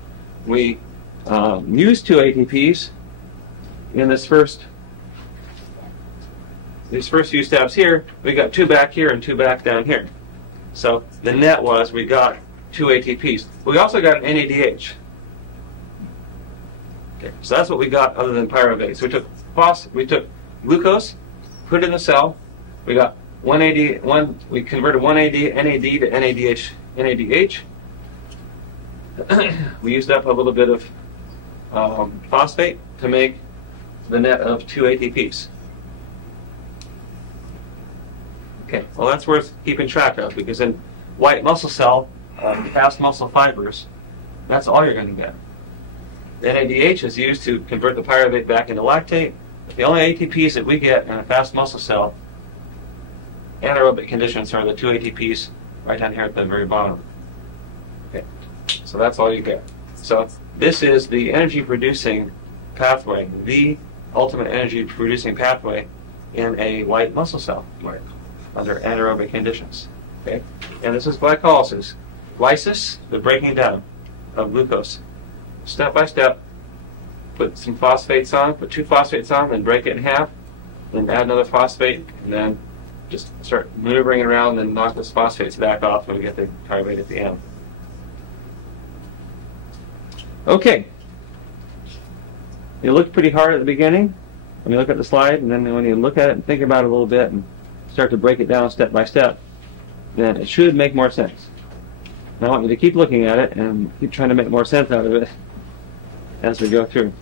We used 2 ATPs in these first few steps here. We got 2 back here and 2 back down here. So the net was we got 2 ATPs. We also got an NADH. Okay, so that's what we got other than pyruvate. So we took glucose, put it in the cell. We got we converted one NAD to NADH. We used up a little bit of phosphate to make the net of 2 ATPs. Okay, well that's worth keeping track of, because in white muscle cell, fast muscle fibers, that's all you're going to get. The NADH is used to convert the pyruvate back into lactate. The only ATPs that we get in a fast muscle cell, anaerobic conditions, are the 2 ATPs right down here at the very bottom. Okay, so that's all you get. So this is the energy-producing pathway, the ultimate energy-producing pathway in a white muscle cell under anaerobic conditions. Okay, and this is glycolysis. Lysis, the breaking down of glucose. Step by step, put some phosphates on, put 2 phosphates on, then break it in half, then add another phosphate, and then just start maneuvering it around and knock those phosphates back off and we get the pyruvate at the end. Okay. It looked pretty hard at the beginning when you look at the slide, and then when you look at it and think about it a little bit and start to break it down step by step, then it should make more sense. And I want you to keep looking at it and keep trying to make more sense out of it as we go through.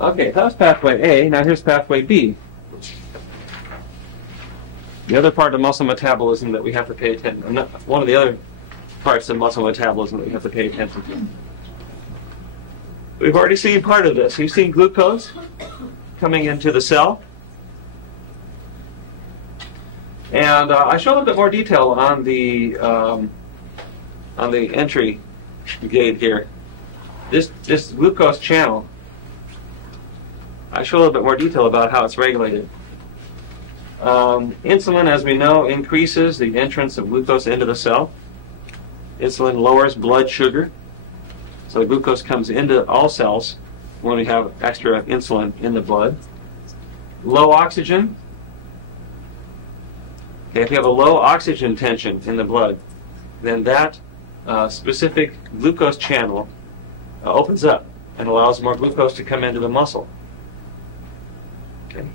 Okay, that was pathway A. Now here's pathway B. The other part of muscle metabolism that we have to pay attention to. One of the other parts of muscle metabolism that we have to pay attention to. We've already seen part of this. We've seen glucose coming into the cell. And I show a little bit more detail on the entry gate here. This glucose channel, I show a little bit more detail about how it's regulated. Insulin, as we know, increases the entrance of glucose into the cell. Insulin lowers blood sugar, so the glucose comes into all cells when we have extra insulin in the blood. Low oxygen. Okay, if you have a low oxygen tension in the blood, then that specific glucose channel opens up, and allows more glucose to come into the muscle. Okay.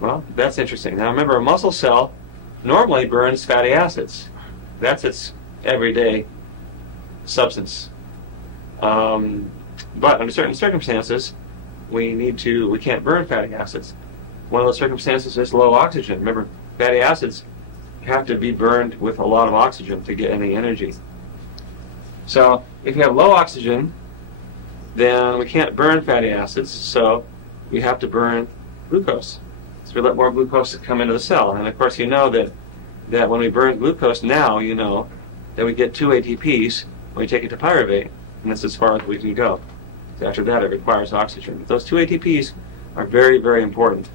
Well, that's interesting. Now remember, a muscle cell normally burns fatty acids. That's its everyday substance. But under certain circumstances, we can't burn fatty acids. One of those circumstances is low oxygen. Remember, fatty acids have to be burned with a lot of oxygen to get any energy. So if you have low oxygen, then we can't burn fatty acids, so we have to burn glucose. So we let more glucose come into the cell. And of course you know that when we burn glucose now, you know that we get 2 ATPs when we take it to pyruvate, and that's as far as we can go. So after that it requires oxygen. But those 2 ATPs are very, very important.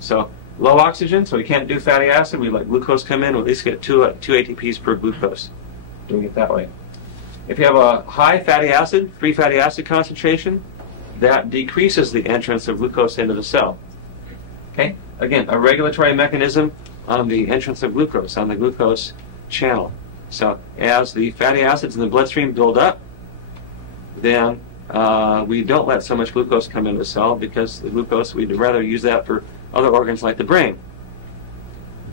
So low oxygen, so we can't do fatty acid, we let glucose come in, we'll at least get 2 ATPs per glucose, doing it that way. If you have a high fatty acid, free fatty acid concentration, that decreases the entrance of glucose into the cell. Okay? Again, a regulatory mechanism on the entrance of glucose, on the glucose channel. So as the fatty acids in the bloodstream build up, then we don't let so much glucose come into the cell, because the glucose, we'd rather use that for other organs like the brain.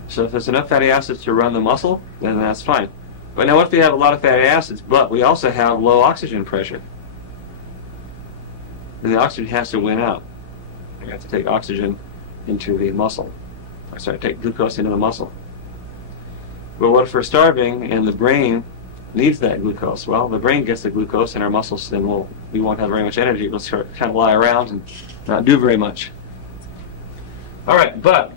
So if there's enough fatty acids to run the muscle, then that's fine. But now what if we have a lot of fatty acids, but we also have low oxygen pressure? Then the oxygen has to win out. We have to take oxygen into the muscle. Take glucose into the muscle. But what if we're starving and the brain needs that glucose? Well, the brain gets the glucose and our muscles, then we won't have very much energy. We'll sort of kind of lie around and not do very much. All right, but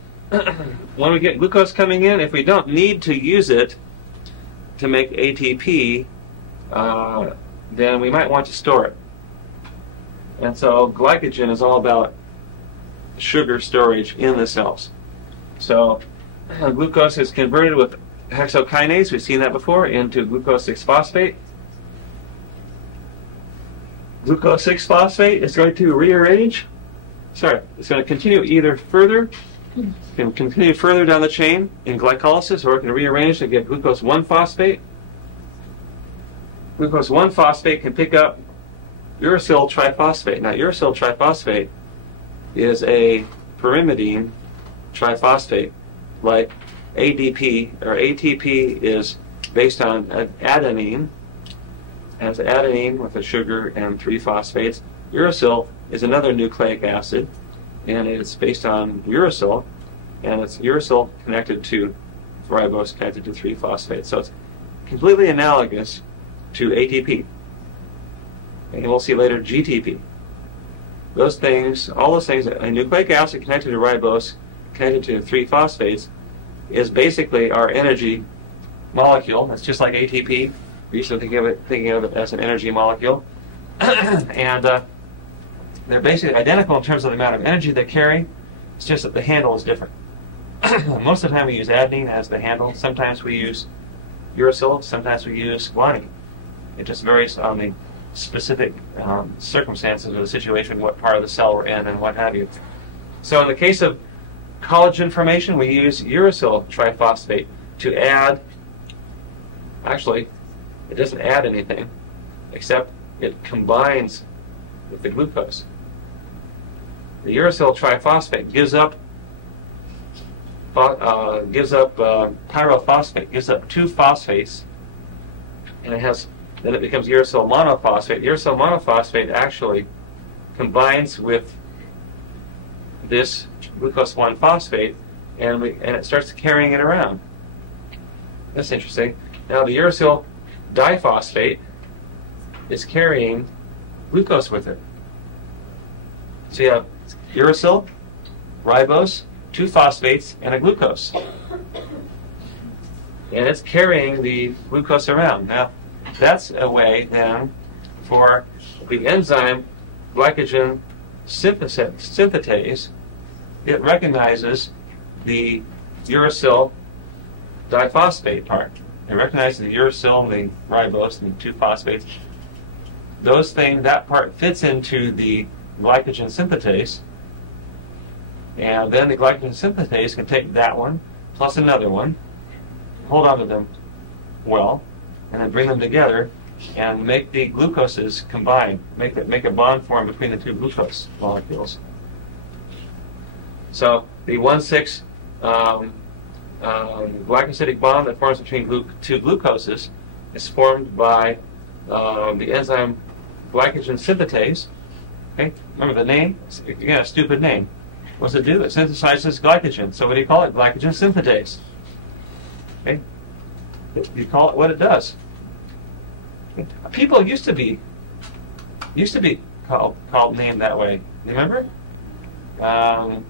when we get glucose coming in, if we don't need to use it to make ATP, then we might want to store it. And so glycogen is all about sugar storage in the cells. So glucose is converted with hexokinase, we've seen that before, into glucose 6-phosphate. Glucose 6-phosphate is going to rearrange, it's going to continue either further, can continue further down the chain in glycolysis, or it can rearrange to get glucose 1-phosphate. Glucose 1-phosphate can pick up uracil triphosphate. Now uracil triphosphate is a pyrimidine triphosphate, like ADP or ATP is based on adenine, has adenine with a sugar and 3 phosphates. Uracil is another nucleic acid, and it's based on uracil, and it's uracil connected to ribose connected to 3 phosphates. So it's completely analogous to ATP. And we'll see later GTP. Those things, all those things, a nucleic acid connected to ribose connected to 3 phosphates is basically our energy molecule. It's just like ATP. We're used to thinking of it as an energy molecule. And they're basically identical in terms of the amount of energy they carry. It's just that the handle is different. Most of the time we use adenine as the handle. Sometimes we use uracil. Sometimes we use guanine. It just varies on the specific circumstances of the situation, what part of the cell we're in, and what have you. So in the case of collagen formation, we use uracil triphosphate to add, actually, it doesn't add anything, except it combines with the glucose. The uracil triphosphate gives up pyrophosphate, gives up 2 phosphates, and then it becomes uracil monophosphate. Uracil monophosphate actually combines with this glucose 1-phosphate, and it starts carrying it around. That's interesting. Now the uracil diphosphate is carrying glucose with it. So you have uracil, ribose, 2 phosphates, and a glucose. And it's carrying the glucose around. Now, that's a way then for the enzyme glycogen synthetase. It recognizes the uracil diphosphate part. It recognizes the uracil, the ribose, and the 2 phosphates. That part fits into the glycogen synthetase, and then the glycogen synthetase can take that one plus another one, hold on to them well, and then bring them together and make the glucoses combine, make a bond form between the two glucose molecules. So the 1,6 glycosidic bond that forms between two glucoses is formed by the enzyme glycogen synthetase. Okay, remember the name? It's, again, a stupid name. What's it do? It synthesizes glycogen. So what do you call it? Glycogen synthetase. Okay, you call it what it does. Okay. People used to be called named that way. You remember? Can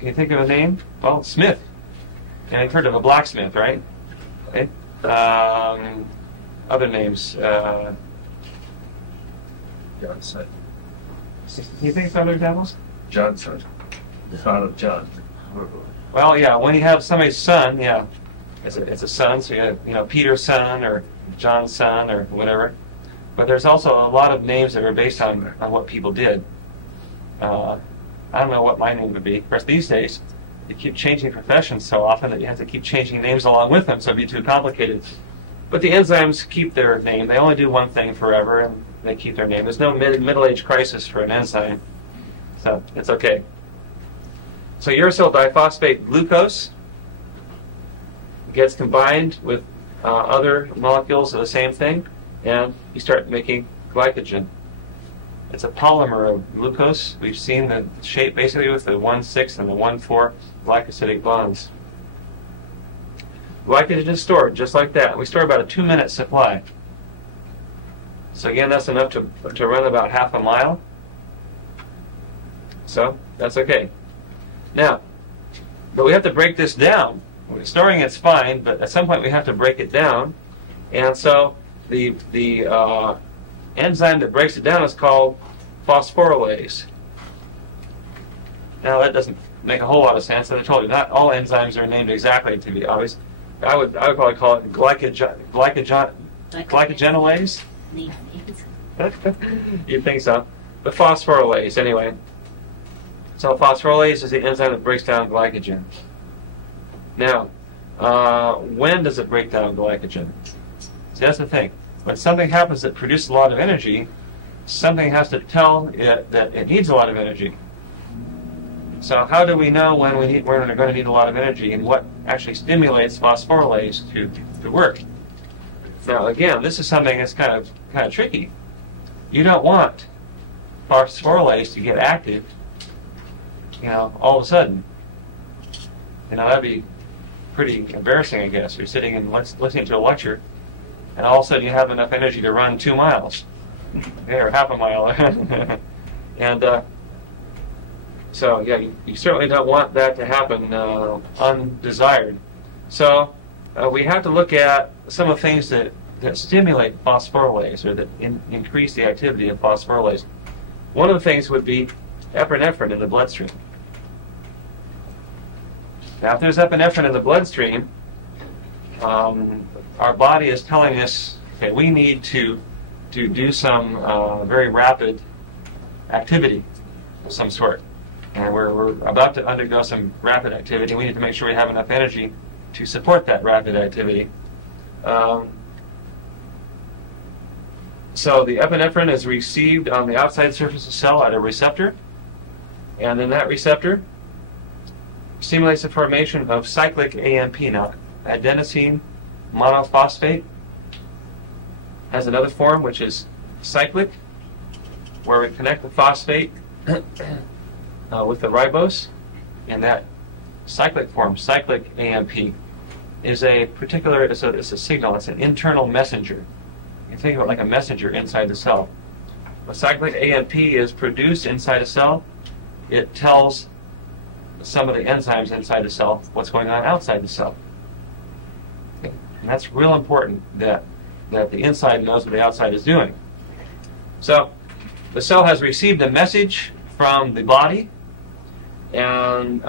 you think of a name? Well, Smith. And you've heard of a blacksmith, right? Okay. Other names. Johnson. Can you think of other examples? Johnson. The son of John. Well, yeah. When you have somebody's son, yeah, it's a son. So you have Peter's son or John's son or whatever. But there's also a lot of names that are based on what people did. I don't know what my name would be. Of course, these days, you keep changing professions so often that you have to keep changing names along with them, so it'd be too complicated. But the enzymes keep their name. They only do one thing forever, and they keep their name. There's no middle-age crisis for an enzyme, so it's okay. So uracil diphosphate glucose gets combined with other molecules of the same thing, and you start making glycogen. It's a polymer of glucose. We've seen the shape basically with the 1,6 and the 1,4 glycosidic bonds. Glycogen is stored just like that. We store about a 2-minute supply. So again, that's enough to run about half a mile. So that's okay. Now, but we have to break this down. Storing it's fine, but at some point we have to break it down. And so the enzyme that breaks it down is called phosphorylase. Now that doesn't make a whole lot of sense. And I told you, not all enzymes are named exactly, to be obvious. I would probably call it glycogenolase. You'd think so. But phosphorylase, anyway. So phosphorylase is the enzyme that breaks down glycogen. Now, when does it break down glycogen? See, that's the thing. When something happens that produces a lot of energy, something has to tell it that it needs a lot of energy. So how do we know when we're going to need a lot of energy, and what actually stimulates phosphorylase to work? Now again, this is something that's kind of tricky. You don't want phosphorylase to get active, all of a sudden. That'd be pretty embarrassing, I guess. You're sitting and listening to a lecture, and all of a sudden you have enough energy to run 2 miles, or half a mile. And so, yeah, you certainly don't want that to happen undesired. So we have to look at some of the things that stimulate phosphorylase, or that increase the activity of phosphorylase. One of the things would be epinephrine in the bloodstream. Now, if there's epinephrine in the bloodstream, our body is telling us, okay, we need to do some very rapid activity of some sort. And we're about to undergo some rapid activity. We need to make sure we have enough energy to support that rapid activity. So the epinephrine is received on the outside surface of the cell at a receptor. And then that receptor stimulates the formation of cyclic AMP. Now, adenosine monophosphate has another form, which is cyclic, where we connect the phosphate with the ribose, and that cyclic form, cyclic AMP, is a particular, it's a signal, it's an internal messenger. You can think of it like a messenger inside the cell. When cyclic AMP is produced inside a cell, it tells some of the enzymes inside the cell what's going on outside the cell. And that's real important that the inside knows what the outside is doing. So the cell has received a message from the body, and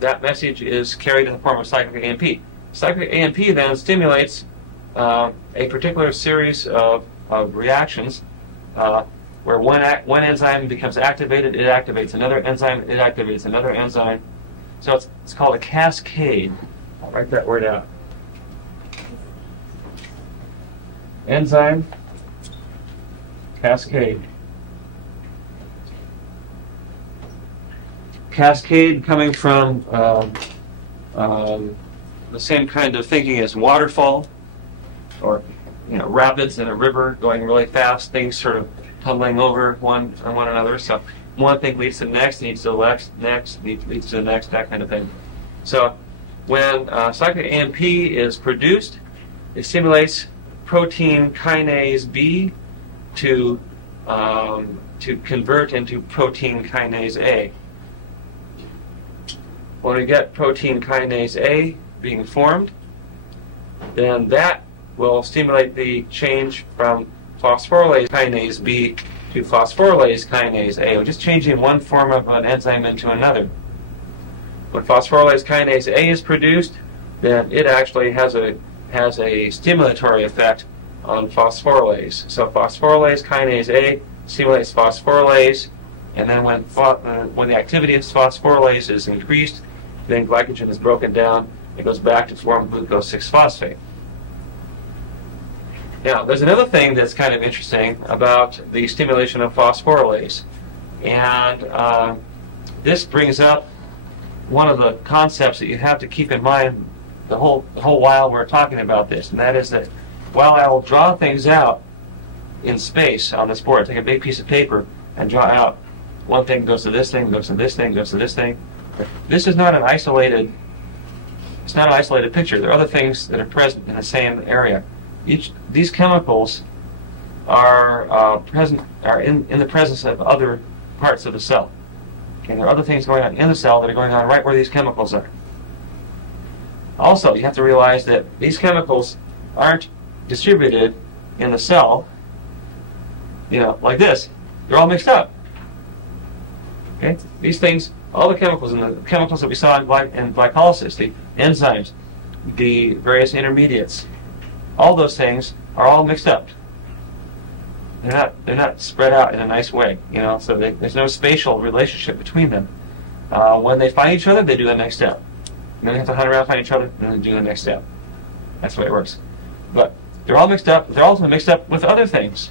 that message is carried in the form of cyclic AMP. Cyclic AMP then stimulates a particular series of reactions where one enzyme becomes activated, it activates another enzyme, it activates another enzyme. So it's called a cascade. I'll write that word out. enzyme cascade. Cascade coming from the same kind of thinking as waterfall, or rapids in a river going really fast, things sort of tumbling over one another. So one thing leads to the next, leads to the next, leads to the next, that kind of thing. So when cyclic AMP is produced, it stimulates protein kinase B to convert into protein kinase A. When we get protein kinase A being formed, then that will stimulate the change from phosphorylase kinase B to phosphorylase kinase A. We're just changing one form of an enzyme into another. When phosphorylase kinase A is produced, then it actually has a stimulatory effect on phosphorylase. So phosphorylase kinase A stimulates phosphorylase, and then when the activity of phosphorylase is increased, then glycogen is broken down. It goes back to form glucose 6-phosphate. Now, there's another thing that's kind of interesting about the stimulation of phosphorylase, and this brings up one of the concepts that you have to keep in mind the whole while we're talking about this, and that is that while I will draw things out in space on this board, take a big piece of paper and draw out one thing goes to this thing, goes to this thing, goes to this thing. This is not an isolated. It's not an isolated picture. There are other things that are present in the same area. These chemicals are in the presence of other parts of the cell. Okay, there are other things going on in the cell that are going on right where these chemicals are. Also, you have to realize that these chemicals aren't distributed in the cell, like this. They're all mixed up. Okay, these things, all the chemicals, and the chemicals that we saw in glycolysis, the enzymes, the various intermediates, all those things are all mixed up. They're not spread out in a nice way, so there's no spatial relationship between them. When they find each other, they do the next step. And then they have to hunt around, find each other, and then they do the next step. That's the way it works. But they're all mixed up. They're also mixed up with other things.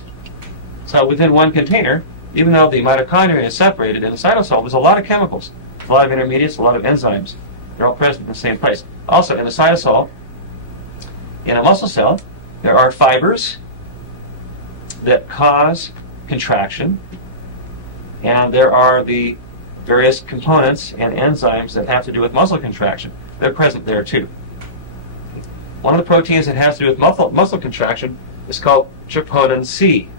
So within one container, even though the mitochondria is separated in the cytosol, there's a lot of chemicals, a lot of intermediates, a lot of enzymes. They're all present in the same place. Also, in the cytosol, in a muscle cell, there are fibers that cause contraction, and there are the various components and enzymes that have to do with muscle contraction. They're present there too. One of the proteins that has to do with muscle contraction is called troponin C.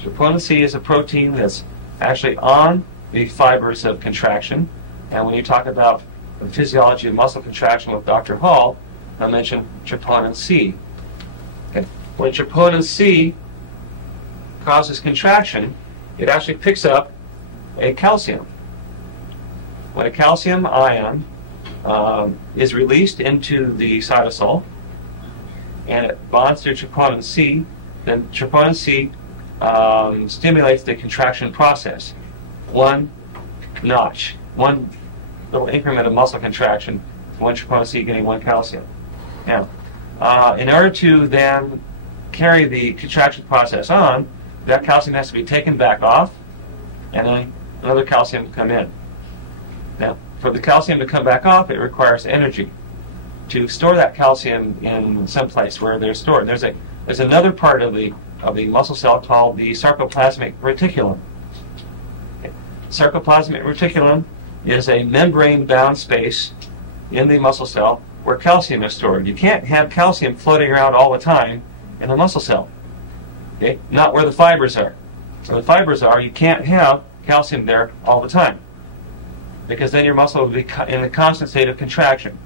Troponin C is a protein that's actually on the fibers of contraction, and when you talk about the physiology of muscle contraction with Dr. Hall, I mentioned troponin C. Okay. When troponin C causes contraction, it actually picks up a calcium. When a calcium ion is released into the cytosol and it bonds to troponin C, then troponin C stimulates the contraction process. One notch, one little increment of muscle contraction, one troponin C getting one calcium. Now, in order to then carry the contraction process on, that calcium has to be taken back off, and then another calcium come in. Now, for the calcium to come back off, it requires energy. To store that calcium in some place where they're stored, there's another part of the muscle cell called the sarcoplasmic reticulum. Okay. Sarcoplasmic reticulum is a membrane-bound space in the muscle cell where calcium is stored. You can't have calcium floating around all the time in a muscle cell. Okay? Not where the fibers are. Where the fibers are, you can't have calcium there all the time, because then your muscle will be in a constant state of contraction.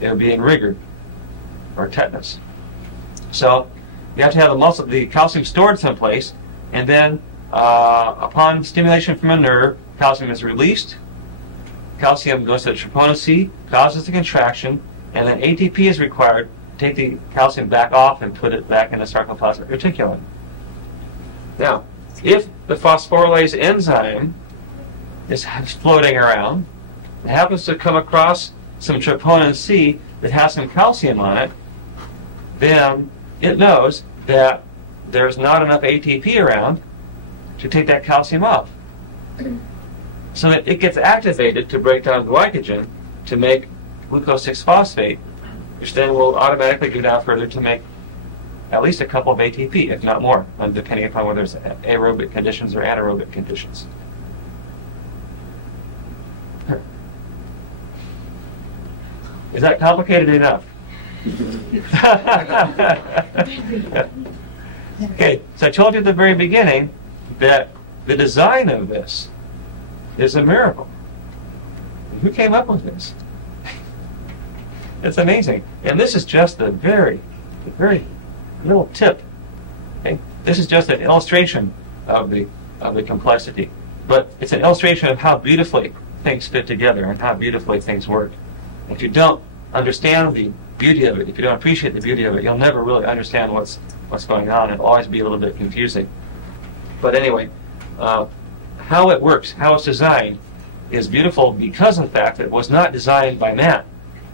It will be in rigor or tetanus. So you have to have the calcium stored someplace, and then upon stimulation from a nerve, calcium is released. Calcium goes to the troponin C, causes the contraction, and then ATP is required to take the calcium back off and put it back in the sarcoplasmic reticulum. Now, if the phosphorylase enzyme is floating around, it happens to come across some troponin C that has some calcium on it, then it knows that there's not enough ATP around to take that calcium off. So it gets activated to break down glycogen to make glucose 6-phosphate, which then will automatically go down further to make at least a couple of ATP, if not more, depending upon whether it's aerobic conditions or anaerobic conditions. Is that complicated enough? Okay, so I told you at the very beginning that the design of this is a miracle. Who came up with this? It's amazing. And this is just the very little tip. Okay? This is just an illustration of the complexity. But it's an illustration of how beautifully things fit together and how beautifully things work. If you don't understand the beauty of it, if you don't appreciate the beauty of it, you'll never really understand what's going on. It'll always be a little bit confusing. But anyway, how it works, how it's designed, is beautiful because of the fact that it was not designed by man.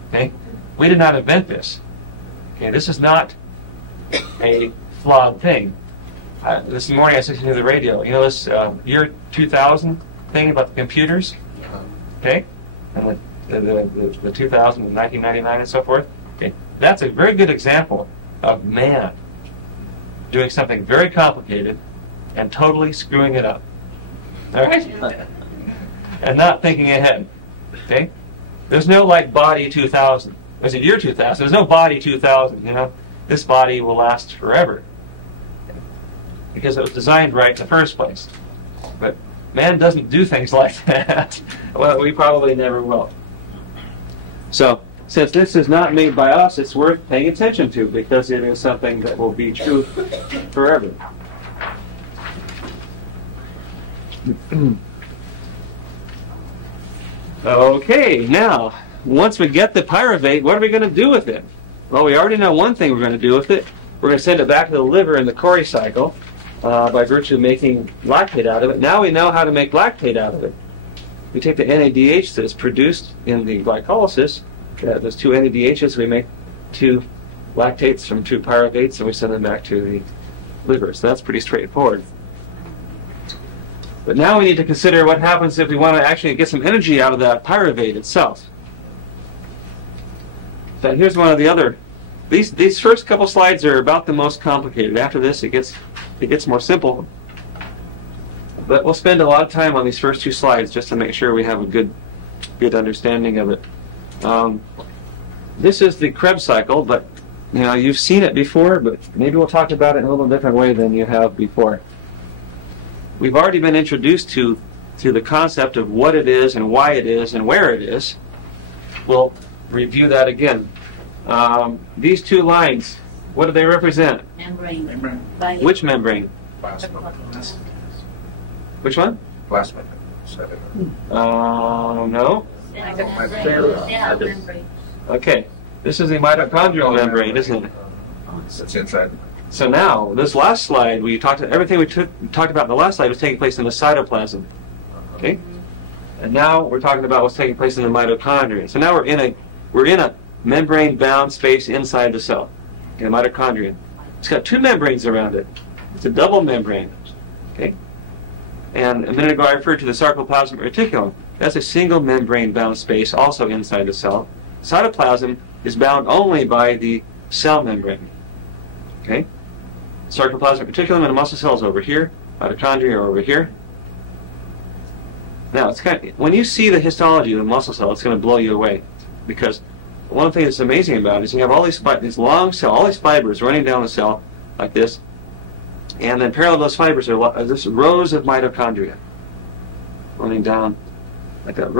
Okay? We did not invent this. Okay? This is not a flawed thing. This morning I was listening to the radio. You know this year 2000 thing about the computers? Okay? And the 2000 and 1999 and so forth? Okay? That's a very good example of man doing something very complicated and totally screwing it up. All right? And not thinking ahead. Okay? There's no like body 2000. There's a year 2000. There's no body 2000. You know, this body will last forever because it was designed right in the first place. But man doesn't do things like that. Well, we probably never will. So, since this is not made by us, it's worth paying attention to because it is something that will be true forever. Okay, now, once we get the pyruvate, what are we going to do with it? Well, we already know one thing we're going to do with it. We're going to send it back to the liver in the Cori cycle by virtue of making lactate out of it. Now we know how to make lactate out of it. We take the NADH that is produced in the glycolysis, those two NADHs, we make two lactates from two pyruvates, and we send them back to the liver. So that's pretty straightforward. But now we need to consider what happens if we want to actually get some energy out of that pyruvate itself. So here's one of the other. These first couple slides are about the most complicated. After this, it gets more simple. But we'll spend a lot of time on these first two slides just to make sure we have a good understanding of it. This is the Krebs cycle, but you know you've seen it before, but maybe we'll talk about it in a little different way than you have before. We've already been introduced to the concept of what it is and why it is and where it is. We'll review that again. These two lines, what do they represent? Membrane. Which membrane? Plasma. Which one? Plasma. No. Okay. This is the mitochondrial membrane, isn't it? It's inside. So now, this last slide, everything we talked about in the last slide was taking place in the cytoplasm. Okay? And now we're talking about what's taking place in the mitochondria. So now we're in a membrane-bound space inside the cell. Okay, mitochondria. It's got two membranes around it. It's a double membrane. Okay? And a minute ago I referred to the sarcoplasmic reticulum. That's a single membrane-bound space also inside the cell. Cytoplasm is bound only by the cell membrane. Okay? Sarcoplasmic reticulum and the muscle cells over here. Mitochondria are over here. Now, when you see the histology of the muscle cell, it's going to blow you away. Because one thing that's amazing about it is you have all these long cells, all these fibers running down the cell like this. And then parallel to those fibers are just rows of mitochondria running down like that.